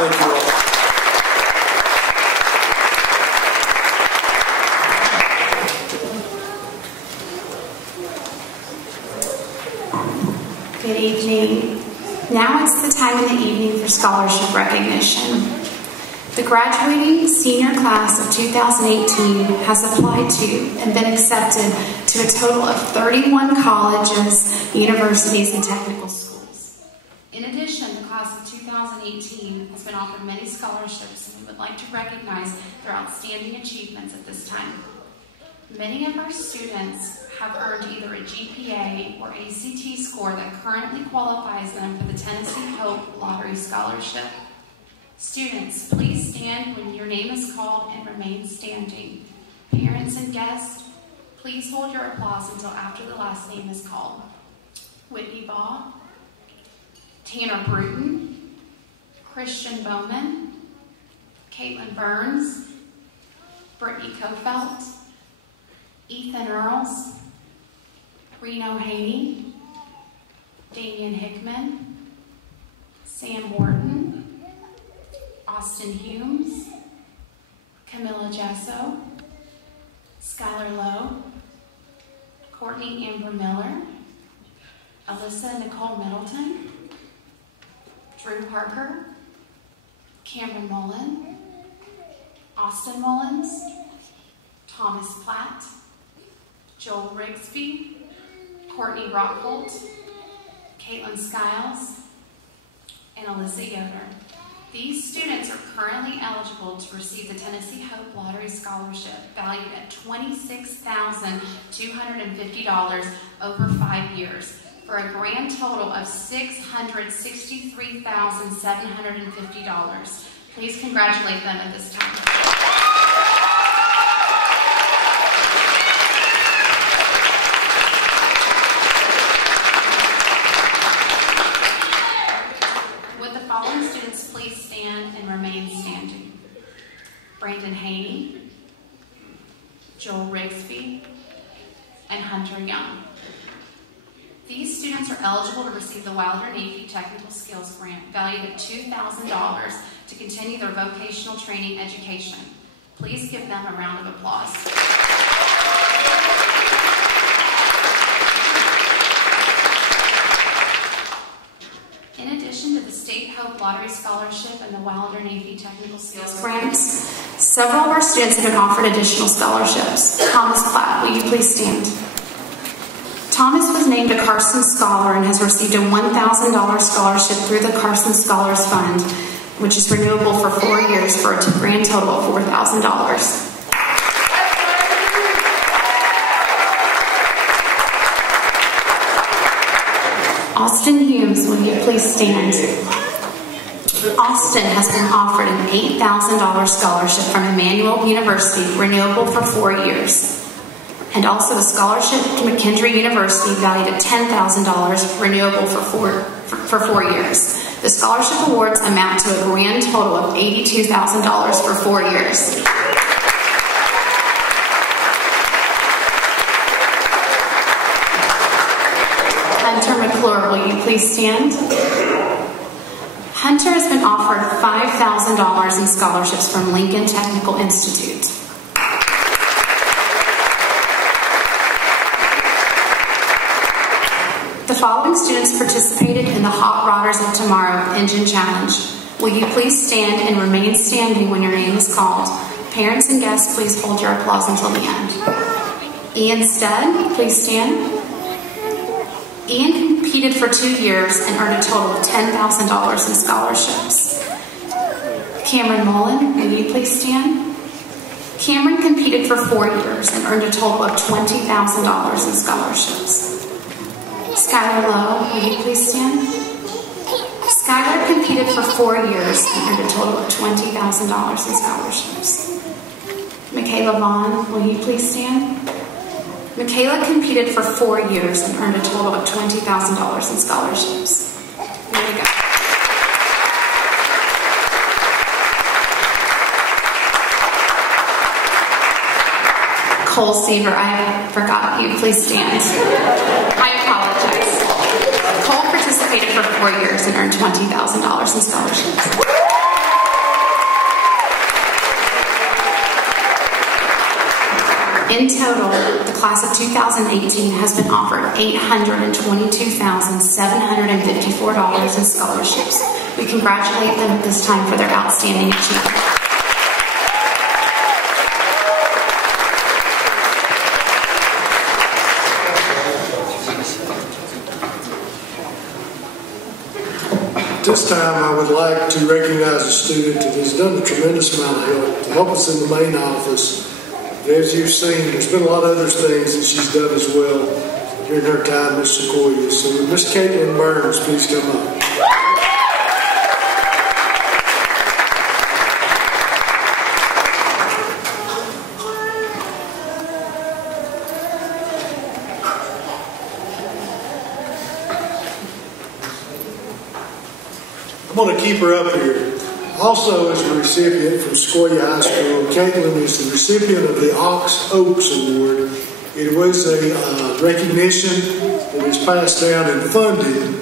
Thank you all. Good evening. Now it's the time in the evening for scholarship recognition. The graduating senior class of 2018 has applied to and been accepted to a total of 31 colleges, universities, and technical schools. In addition, the class of 2018 has been offered many scholarships, and we would like to recognize their outstanding achievements at this time. Many of our students have earned either a GPA or ACT score that currently qualifies them for the Tennessee Hope Lottery Scholarship. Students, please stand when your name is called and remain standing. Parents and guests, please hold your applause until after the last name is called. Whitney Baugh, Tanner Bruton, Christian Bowman, Caitlin Burns, Brittany Kofelt, Ethan Earls, Reno Haney, Damian Hickman, Sam Wharton, Austin Humes, Camilla Jesso, Skylar Lowe, Courtney Amber Miller, Alyssa Nicole Middleton, Drew Parker, Cameron Mullen, Austin Mullins, Thomas Platt, Joel Rigsby, Courtney Rockholt, Caitlin Skiles, and Alyssa Yoder. These students are currently eligible to receive the Tennessee Hope Lottery Scholarship valued at $26,250 over 5 years for a grand total of $663,750. Please congratulate them at this time. Brandon Haney, Joel Rigsby, and Hunter Young. These students are eligible to receive the Wilder Navy Technical Skills Grant valued at $2,000 to continue their vocational training education. Please give them a round of applause. In addition to the State Hope Lottery Scholarship and the Wilder Navy Technical Skills Grants, several of our students have been offered additional scholarships. Thomas Platt, will you please stand? Thomas was named a Carson Scholar and has received a $1,000 scholarship through the Carson Scholars Fund, which is renewable for 4 years for a grand total of $4,000. Austin Humes, will you please stand? Austin has been offered an $8,000 scholarship from Emmanuel University, renewable for 4 years, and also a scholarship to McKendree University valued at $10,000, renewable for 4 years. The scholarship awards amount to a grand total of $82,000 for 4 years. Hunter McClure, will you please stand? Hunter has been offered $5,000 in scholarships from Lincoln Technical Institute. The following students participated in the Hot Rodders of Tomorrow Engine Challenge. Will you please stand and remain standing when your name is called? Parents and guests, please hold your applause until the end. Ian Stead, please stand. Ian competed for 2 years and earned a total of $10,000 in scholarships. Cameron Mullen, will you please stand? Cameron competed for 4 years and earned a total of $20,000 in scholarships. Skylar Lowe, will you please stand? Skylar competed for 4 years and earned a total of $20,000 in scholarships. Michaela Vaughn, will you please stand? Michaela competed for 4 years and earned a total of $20,000 in scholarships. There you go. Cole Seaver, I forgot you. Please stand. I apologize. Cole participated for 4 years and earned $20,000 in scholarships. In total, the class of 2018 has been offered $822,754 in scholarships. We congratulate them at this time for their outstanding achievement. At this time, I would like to recognize a student that has done a tremendous amount of help to help us in the main office. As you've seen, there's been a lot of other things that she's done as well during her time at Sequoia. So Miss Caitlin Burns, please come up. I'm going to keep her up here. Also, as a recipient from Sequoia High School, Caitlin is the recipient of the Oaks Award. It was a recognition that was passed down and funded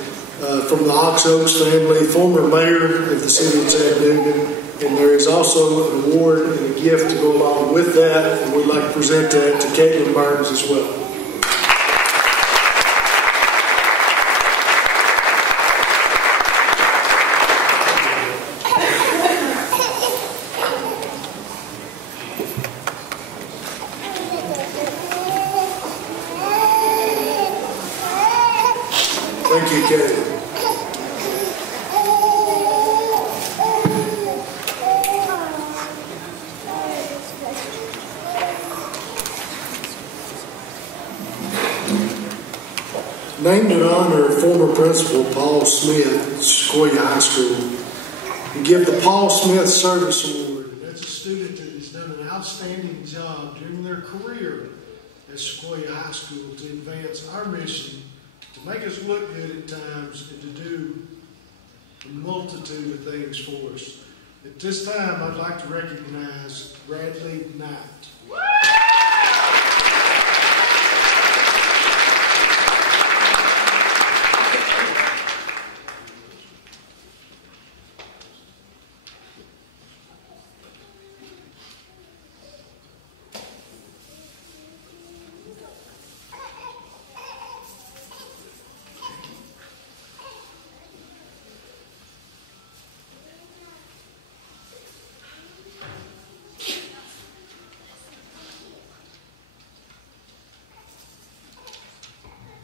from the Oaks family, former mayor of the city of Chattanooga, and there is also an award and a gift to go along with that, and we'd like to present that to Caitlin Burns as well. Thank you, Kate. Named in honor of former principal Paul Smith at Sequoia High School, we give the Paul Smith Service Award. That's a student that has done an outstanding job during their career at Sequoia High School to advance our mission to make us look good at times and to do a multitude of things for us. At this time, I'd like to recognize Bradley Knight.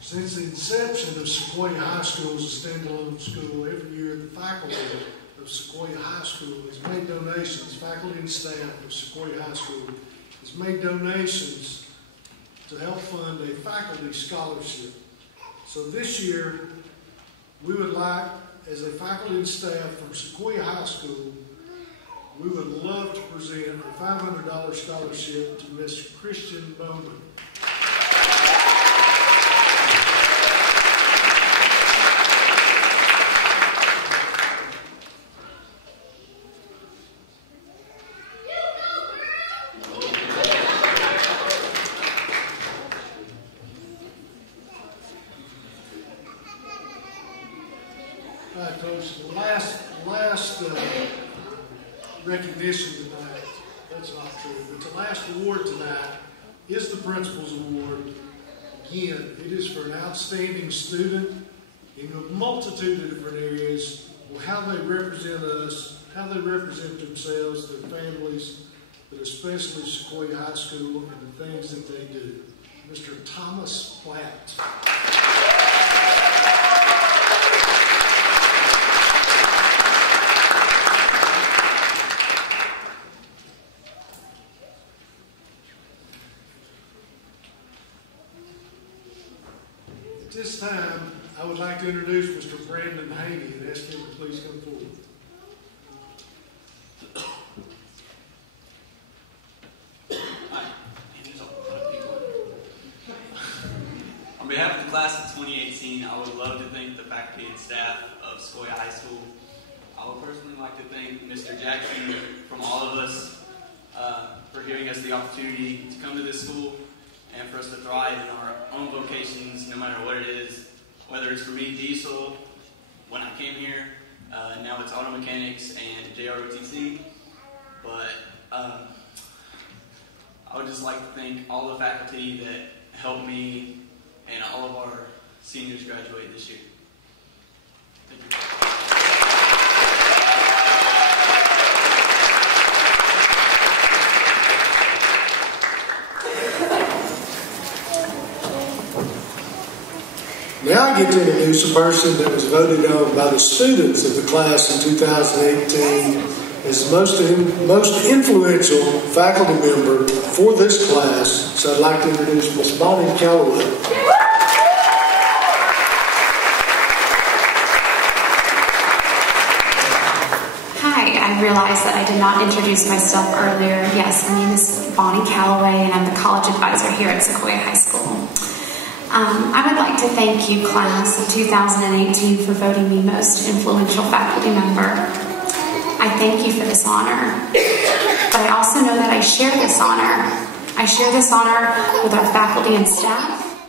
Since the inception of Sequoia High School as a standalone school, every year the faculty of Sequoia High School has made donations, faculty and staff of Sequoia High School has made donations to help fund a faculty scholarship. So this year, we would like, as a faculty and staff from Sequoia High School, we would love to present a $500 scholarship to Miss Christian Bowman. All right, folks, the last recognition tonight, that's not true, but the last award tonight is the Principal's Award. Again, it is for an outstanding student in a multitude of different areas, how they represent us, how they represent themselves, their families, but especially Sequoia High School and the things that they do. Mr. Thomas Platt. At this time, I would like to introduce Mr. Brandon Haney and ask him to please come forward. On behalf of the class of 2018, I would love to thank the faculty and staff of Sequoia High School. I would personally like to thank Mr. Jackson from all of us for giving us the opportunity to come to this school and for us to thrive in our own vocations, no matter what it is. Whether it's for me, diesel, when I came here, now it's auto mechanics and JROTC. But I would just like to thank all the faculty that helped me and all of our seniors graduate this year. Thank you. Now I get to introduce a person that was voted on by the students of the class in 2018 as the most influential faculty member for this class. So I'd like to introduce Ms. Bonnie Calloway. I realized that I did not introduce myself earlier. Yes, my name is Bonnie Calloway, and I'm the college advisor here at Sequoia High School. I would like to thank you, class of 2018, for voting me most influential faculty member. I thank you for this honor, but I also know that I share this honor. I share this honor with our faculty and staff,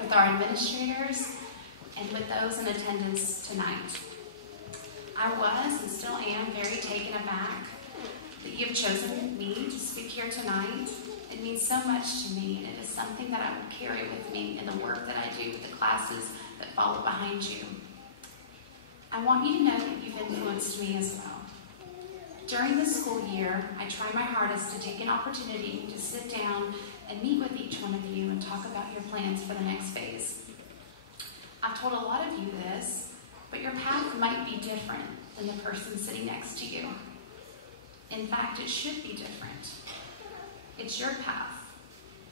with our administrators, and with those in attendance tonight. I was and still am very taken aback that you have chosen me to speak here tonight. It means so much to me, and it is something that I will carry with me in the work that I do with the classes that follow behind you. I want you to know that you've influenced me as well. During this school year, I try my hardest to take an opportunity to sit down and meet with each one of you and talk about your plans for the next phase. I've told a lot of you this, but your path might be different than the person sitting next to you. In fact, it should be different. It's your path,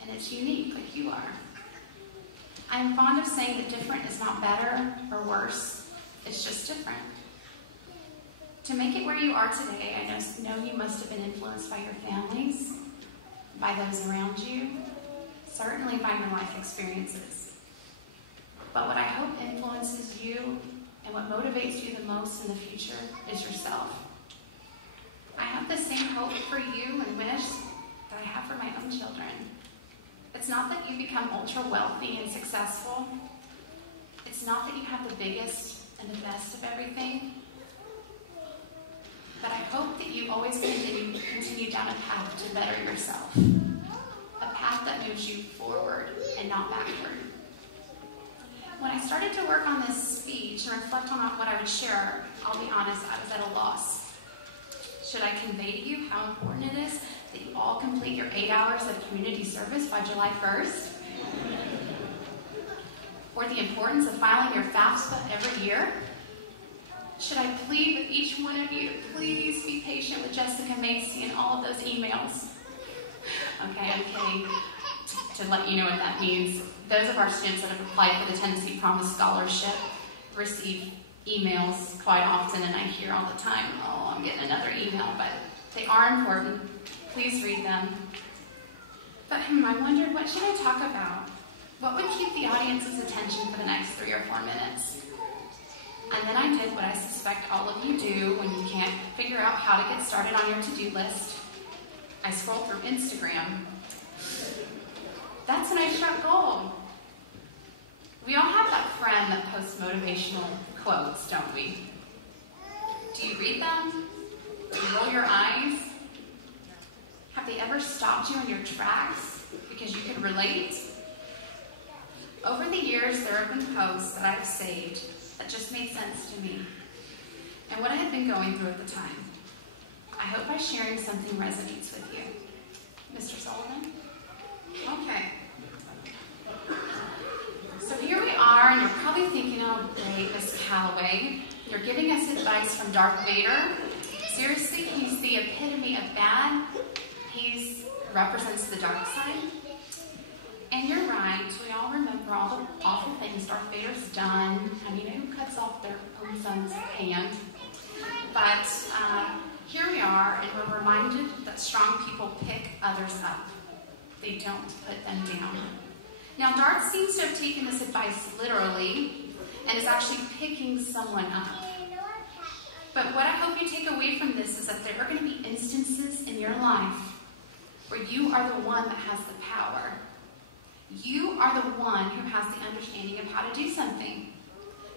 and it's unique like you are. I'm fond of saying that different is not better or worse, it's just different. To make it where you are today, I know you must have been influenced by your families, by those around you, certainly by your life experiences. But what I hope influences you and what motivates you the most in the future is yourself. I have the same hope for you and wish that I have for my own children. It's not that you become ultra wealthy and successful. It's not that you have the biggest and the best of everything. But I hope that you always continue down a path to better yourself. A path that moves you forward and not backward. When I started to work on this speech and reflect on what I would share, I'll be honest, I was at a loss. Should I convey to you how important it is that you all complete your 8 hours of community service by July 1st? Or the importance of filing your FAFSA every year? Should I plead with each one of you to please be patient with Jessica Macy and all of those emails? Okay, I'm kidding. To let you know what that means, those of our students that have applied for the Tennessee Promise Scholarship receive emails quite often, and I hear all the time, oh, I'm getting another email, but they are important. Please read them. But I wondered, what should I talk about? What would keep the audience's attention for the next 3 or 4 minutes? And then I did what I suspect all of you do when you can't figure out how to get started on your to-do list. I scrolled through Instagram. That's when I struck gold. We all have that friend that posts motivational quotes, don't we? Do you read them? Do you roll your eyes? Have they ever stopped you in your tracks because you can relate? Over the years, there have been posts that I've saved that just made sense to me and what I had been going through at the time. I hope by sharing something resonates with you. Mr. Sullivan? Okay. So here we are, and you're probably thinking, oh, great, Miss Calloway, you're giving us advice from Darth Vader. Seriously, he's the epitome of bad. He represents the dark side. And you're right, we all remember all the awful things Darth Vader's done. I mean, who cuts off their own son's hand? But here we are, and we're reminded that strong people pick others up. They don't put them down. Now, Darth seems to have taken this advice literally and is actually picking someone up. But what I hope you take away from this is that there are going to be instances in your life where you are the one that has the power. You are the one who has the understanding of how to do something.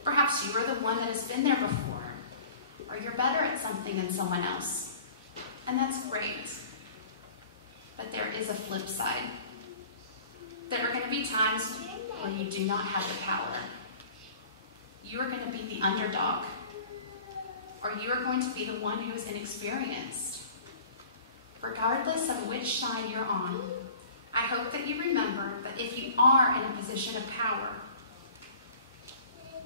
Perhaps you are the one that has been there before, or you're better at something than someone else. And that's great. But there is a flip side. There are going to be times where you do not have the power. You are going to be the underdog, or you are going to be the one who is inexperienced. Regardless of which side you're on, I hope that you remember that if you are in a position of power,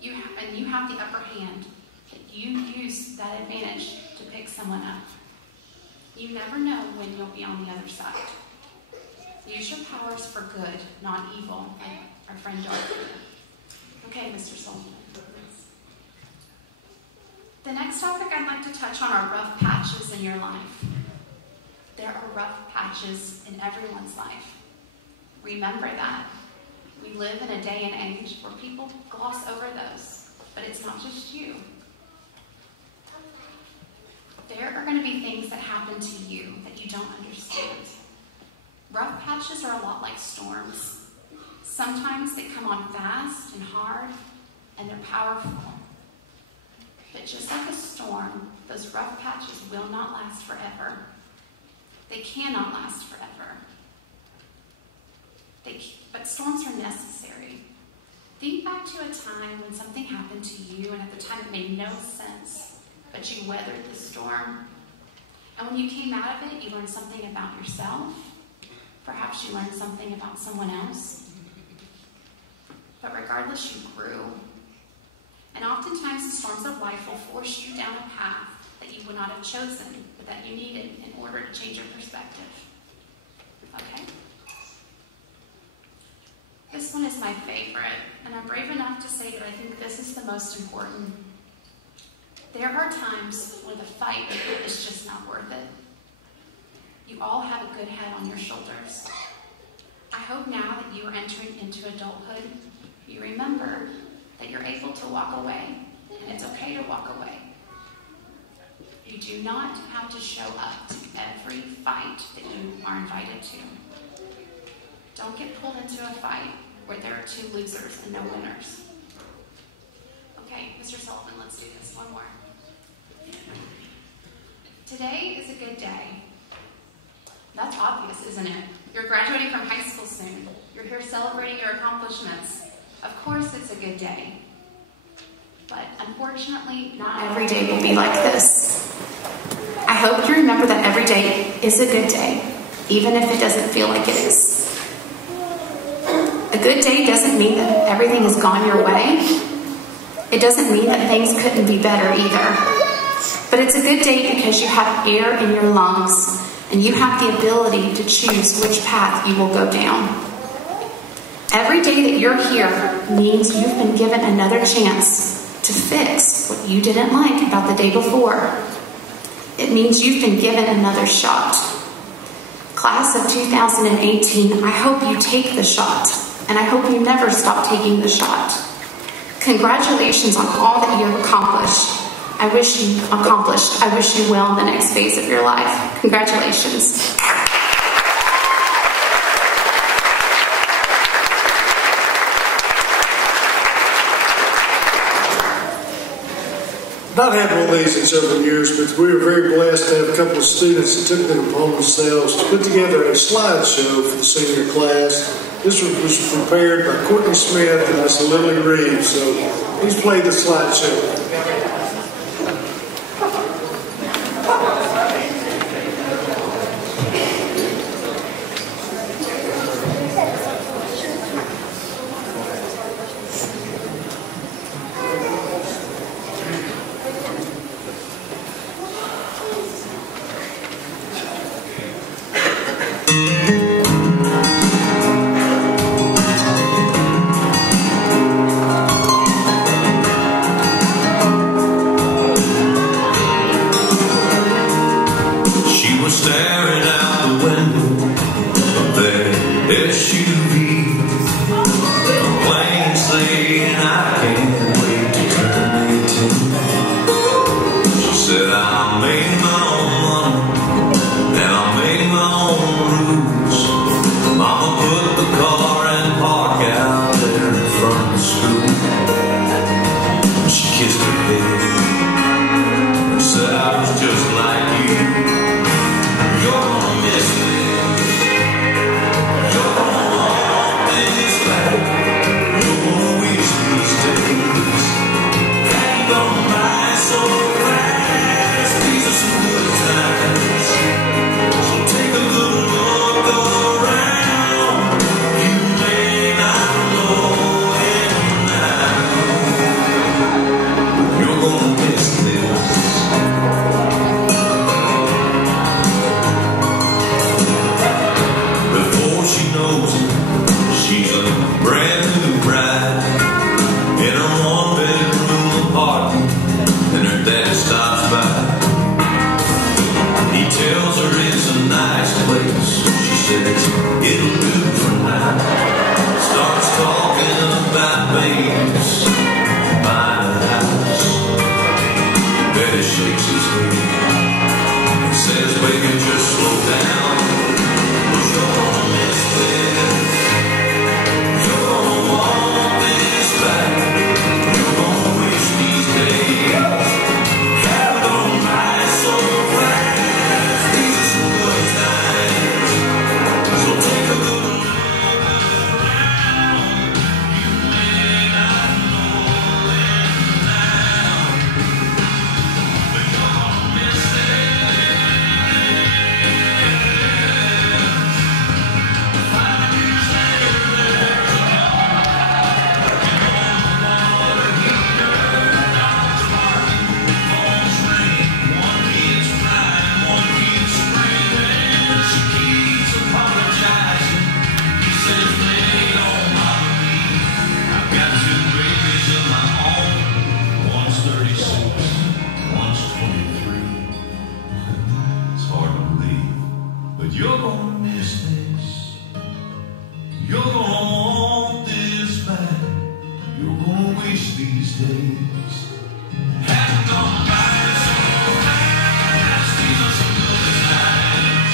you have the upper hand, that you use that advantage to pick someone up. You never know when you'll be on the other side. Use your powers for good, not evil, like our friend Darth. Okay, Mr. Salem. The next topic I'd like to touch on are rough patches in your life. There are rough patches in everyone's life. Remember that. We live in a day and age where people gloss over those, but it's not just you. There are going to be things that happen to you that you don't understand. Rough patches are a lot like storms. Sometimes they come on fast and hard, and they're powerful. But just like a storm, those rough patches will not last forever. They cannot last forever. But storms are necessary. Think back to a time when something happened to you, and at the time it made no sense, but you weathered the storm. And when you came out of it, you learned something about yourself. Perhaps you learned something about someone else. But regardless, you grew. And oftentimes the storms of life will force you down a path that you would not have chosen, but that you needed in order to change your perspective. Okay? This one is my favorite, and I'm brave enough to say that I think this is the most important. There are times when the fight is just not worth it. You all have a good head on your shoulders. I hope now that you are entering into adulthood, you remember that you're able to walk away, and it's okay to walk away. You do not have to show up to every fight that you are invited to. Don't get pulled into a fight where there are two losers and no winners. Okay, Mr. Sullivan, let's do this. One more. Today is a good day. That's obvious, isn't it? You're graduating from high school soon. You're here celebrating your accomplishments. Of course it's a good day. But unfortunately, not every day will be like this. I hope you remember that every day is a good day, even if it doesn't feel like it is. A good day doesn't mean that everything has gone your way. It doesn't mean that things couldn't be better either. But it's a good day because you have air in your lungs and you have the ability to choose which path you will go down. Every day that you're here means you've been given another chance to fix what you didn't like about the day before. It means you've been given another shot. Class of 2018, I hope you take the shot, and I hope you never stop taking the shot. Congratulations on all that you have accomplished. I wish you well in the next phase of your life. Congratulations. Not had one of these in several years, but we were very blessed to have a couple of students that took it upon themselves to put together a slideshow for the senior class. This one was prepared by Courtney Smith and Miss Lily Reeves, so please play the slideshow. to school. She kissed her head and said, I was just like you. You're gonna miss this. You're gonna want this back. You're gonna wish these days hadn't gone by so fast. These are some good times, so take a good look around. You may not know it now. You're gonna miss this. Before she knows it, she's a brand new bride in her one-bedroom apartment, and her dad stops by. He tells her it's a nice place. She says it'll do for now. Starts talking about babies, buying a house. Betty shakes his head and says, baby, just slow down. You're gonna miss this. You're gonna want this back. You're gonna wish these days hadn't gone by so fast. These are some good times, so take a good look around. You may not know it now, but you're gonna miss this. You're gonna miss this. You're gonna want this back. You're gonna wish these days hadn't gone by so fast. These are some good times,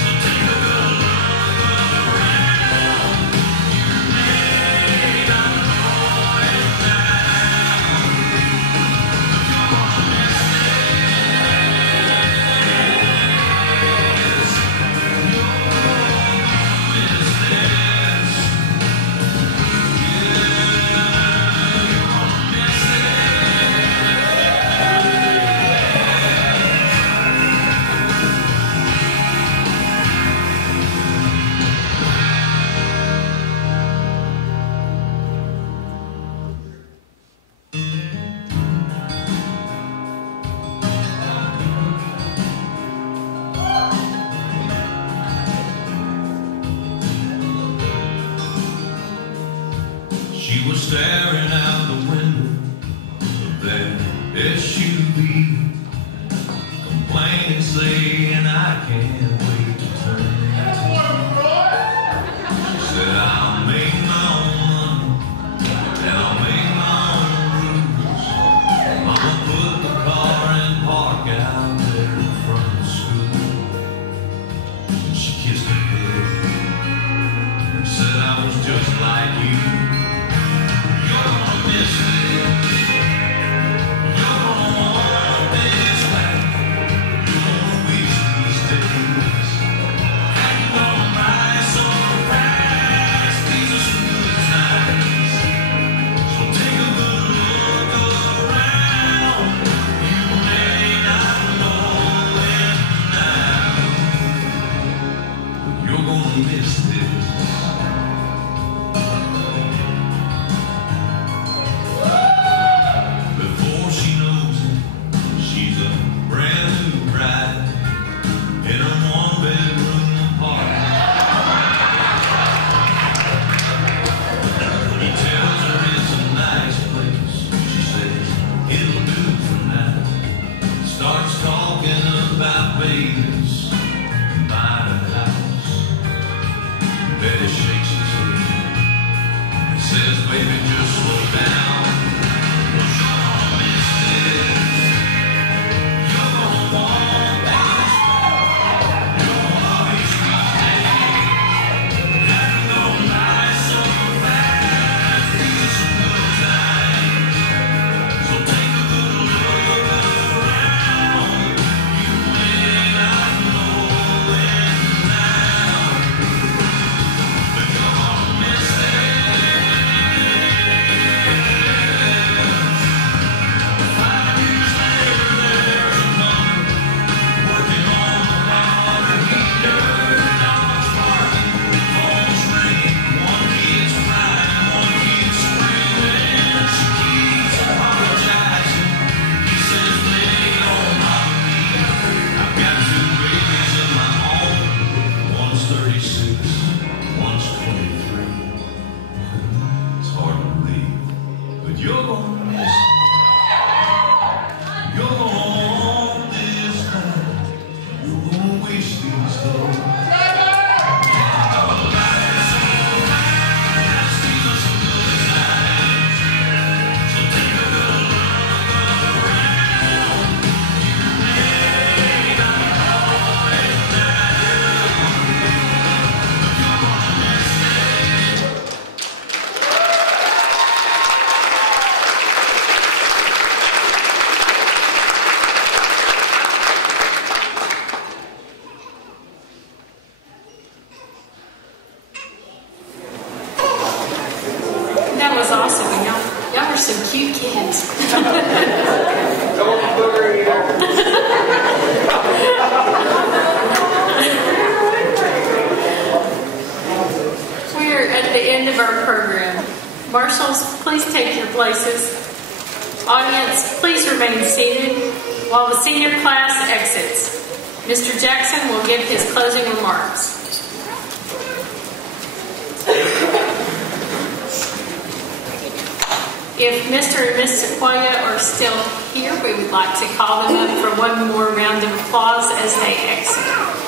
so take a good look around. You may not know it now, but you're gonna miss She was staring out the window of that SUV, complaining, saying, I can't wait to turn 18. She said, I'll make my own money, and I'll make my own rules. Mama put the car and park out there in front of the school. And she kissed her head and said, I was just like you. You're gonna miss this. You're gonna want this back. You're gonna wish these days hadn't gone by so fast. These are some good times, so take a good look around. You may not know it now, but you're gonna miss this. Before she knows it, she's a brand new bride in her one-bedroom apartment. He tells her it's a nice place. She says it'll do for now. Starts talking about babies and buying a house. Betty shakes his head and says, baby, just slow down. You're gonna miss this. You're gonna want this back. You're gonna wish these days hadn't gone by so fast. These You're gonna miss me. You're gonna want this night. You're gonna wish these days. That was awesome. Y'all are some cute kids. We're at the end of our program. Marshals, please take your places. Audience, please remain seated while the senior class exits. Mr. Jackson will give his closing remarks. If Mr. and Miss Sequoia are still here, we would like to call them up for one more round of applause as they exit.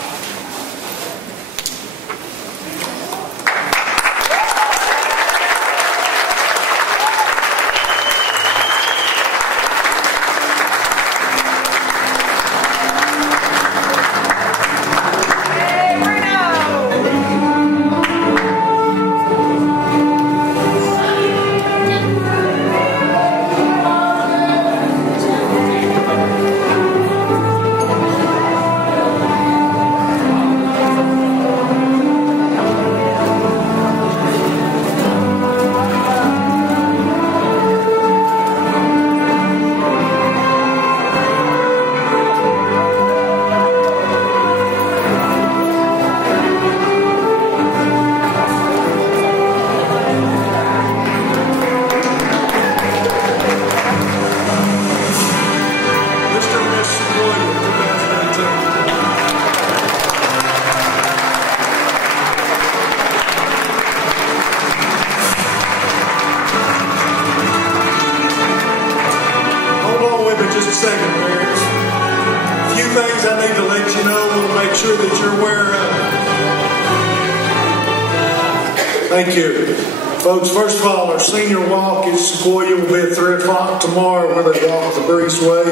Thank you. Folks, first of all, our senior walk at Sequoia will be at 3 o'clock tomorrow where they walk the breezeway.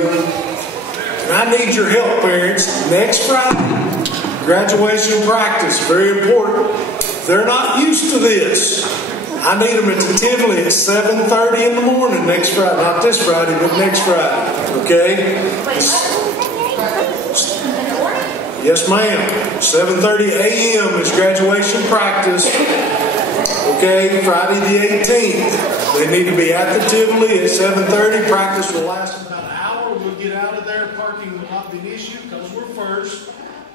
And I need your help, parents. Next Friday, graduation practice, very important. They're not used to this. I need them at Tivoli at 7:30 in the morning next Friday. Not this Friday, but next Friday. Okay? Yes, ma'am. 7:30 a.m. is graduation practice. Okay, Friday the 18th. They need to be at the Tivoli at 7:30. Practice will last about an hour. We'll get out of there. Parking will not be an issue because we're first.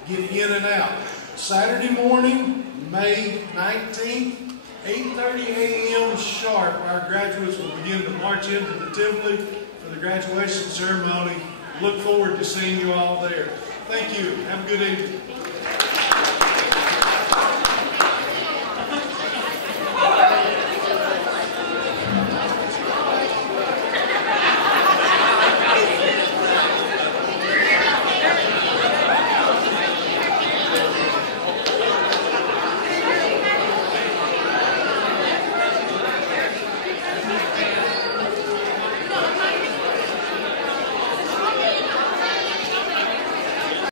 Get in and out. Saturday morning, May 19th, 8:30 a.m. sharp. Our graduates will begin to march into the Tivoli for the graduation ceremony. Look forward to seeing you all there. Thank you. Have a good evening.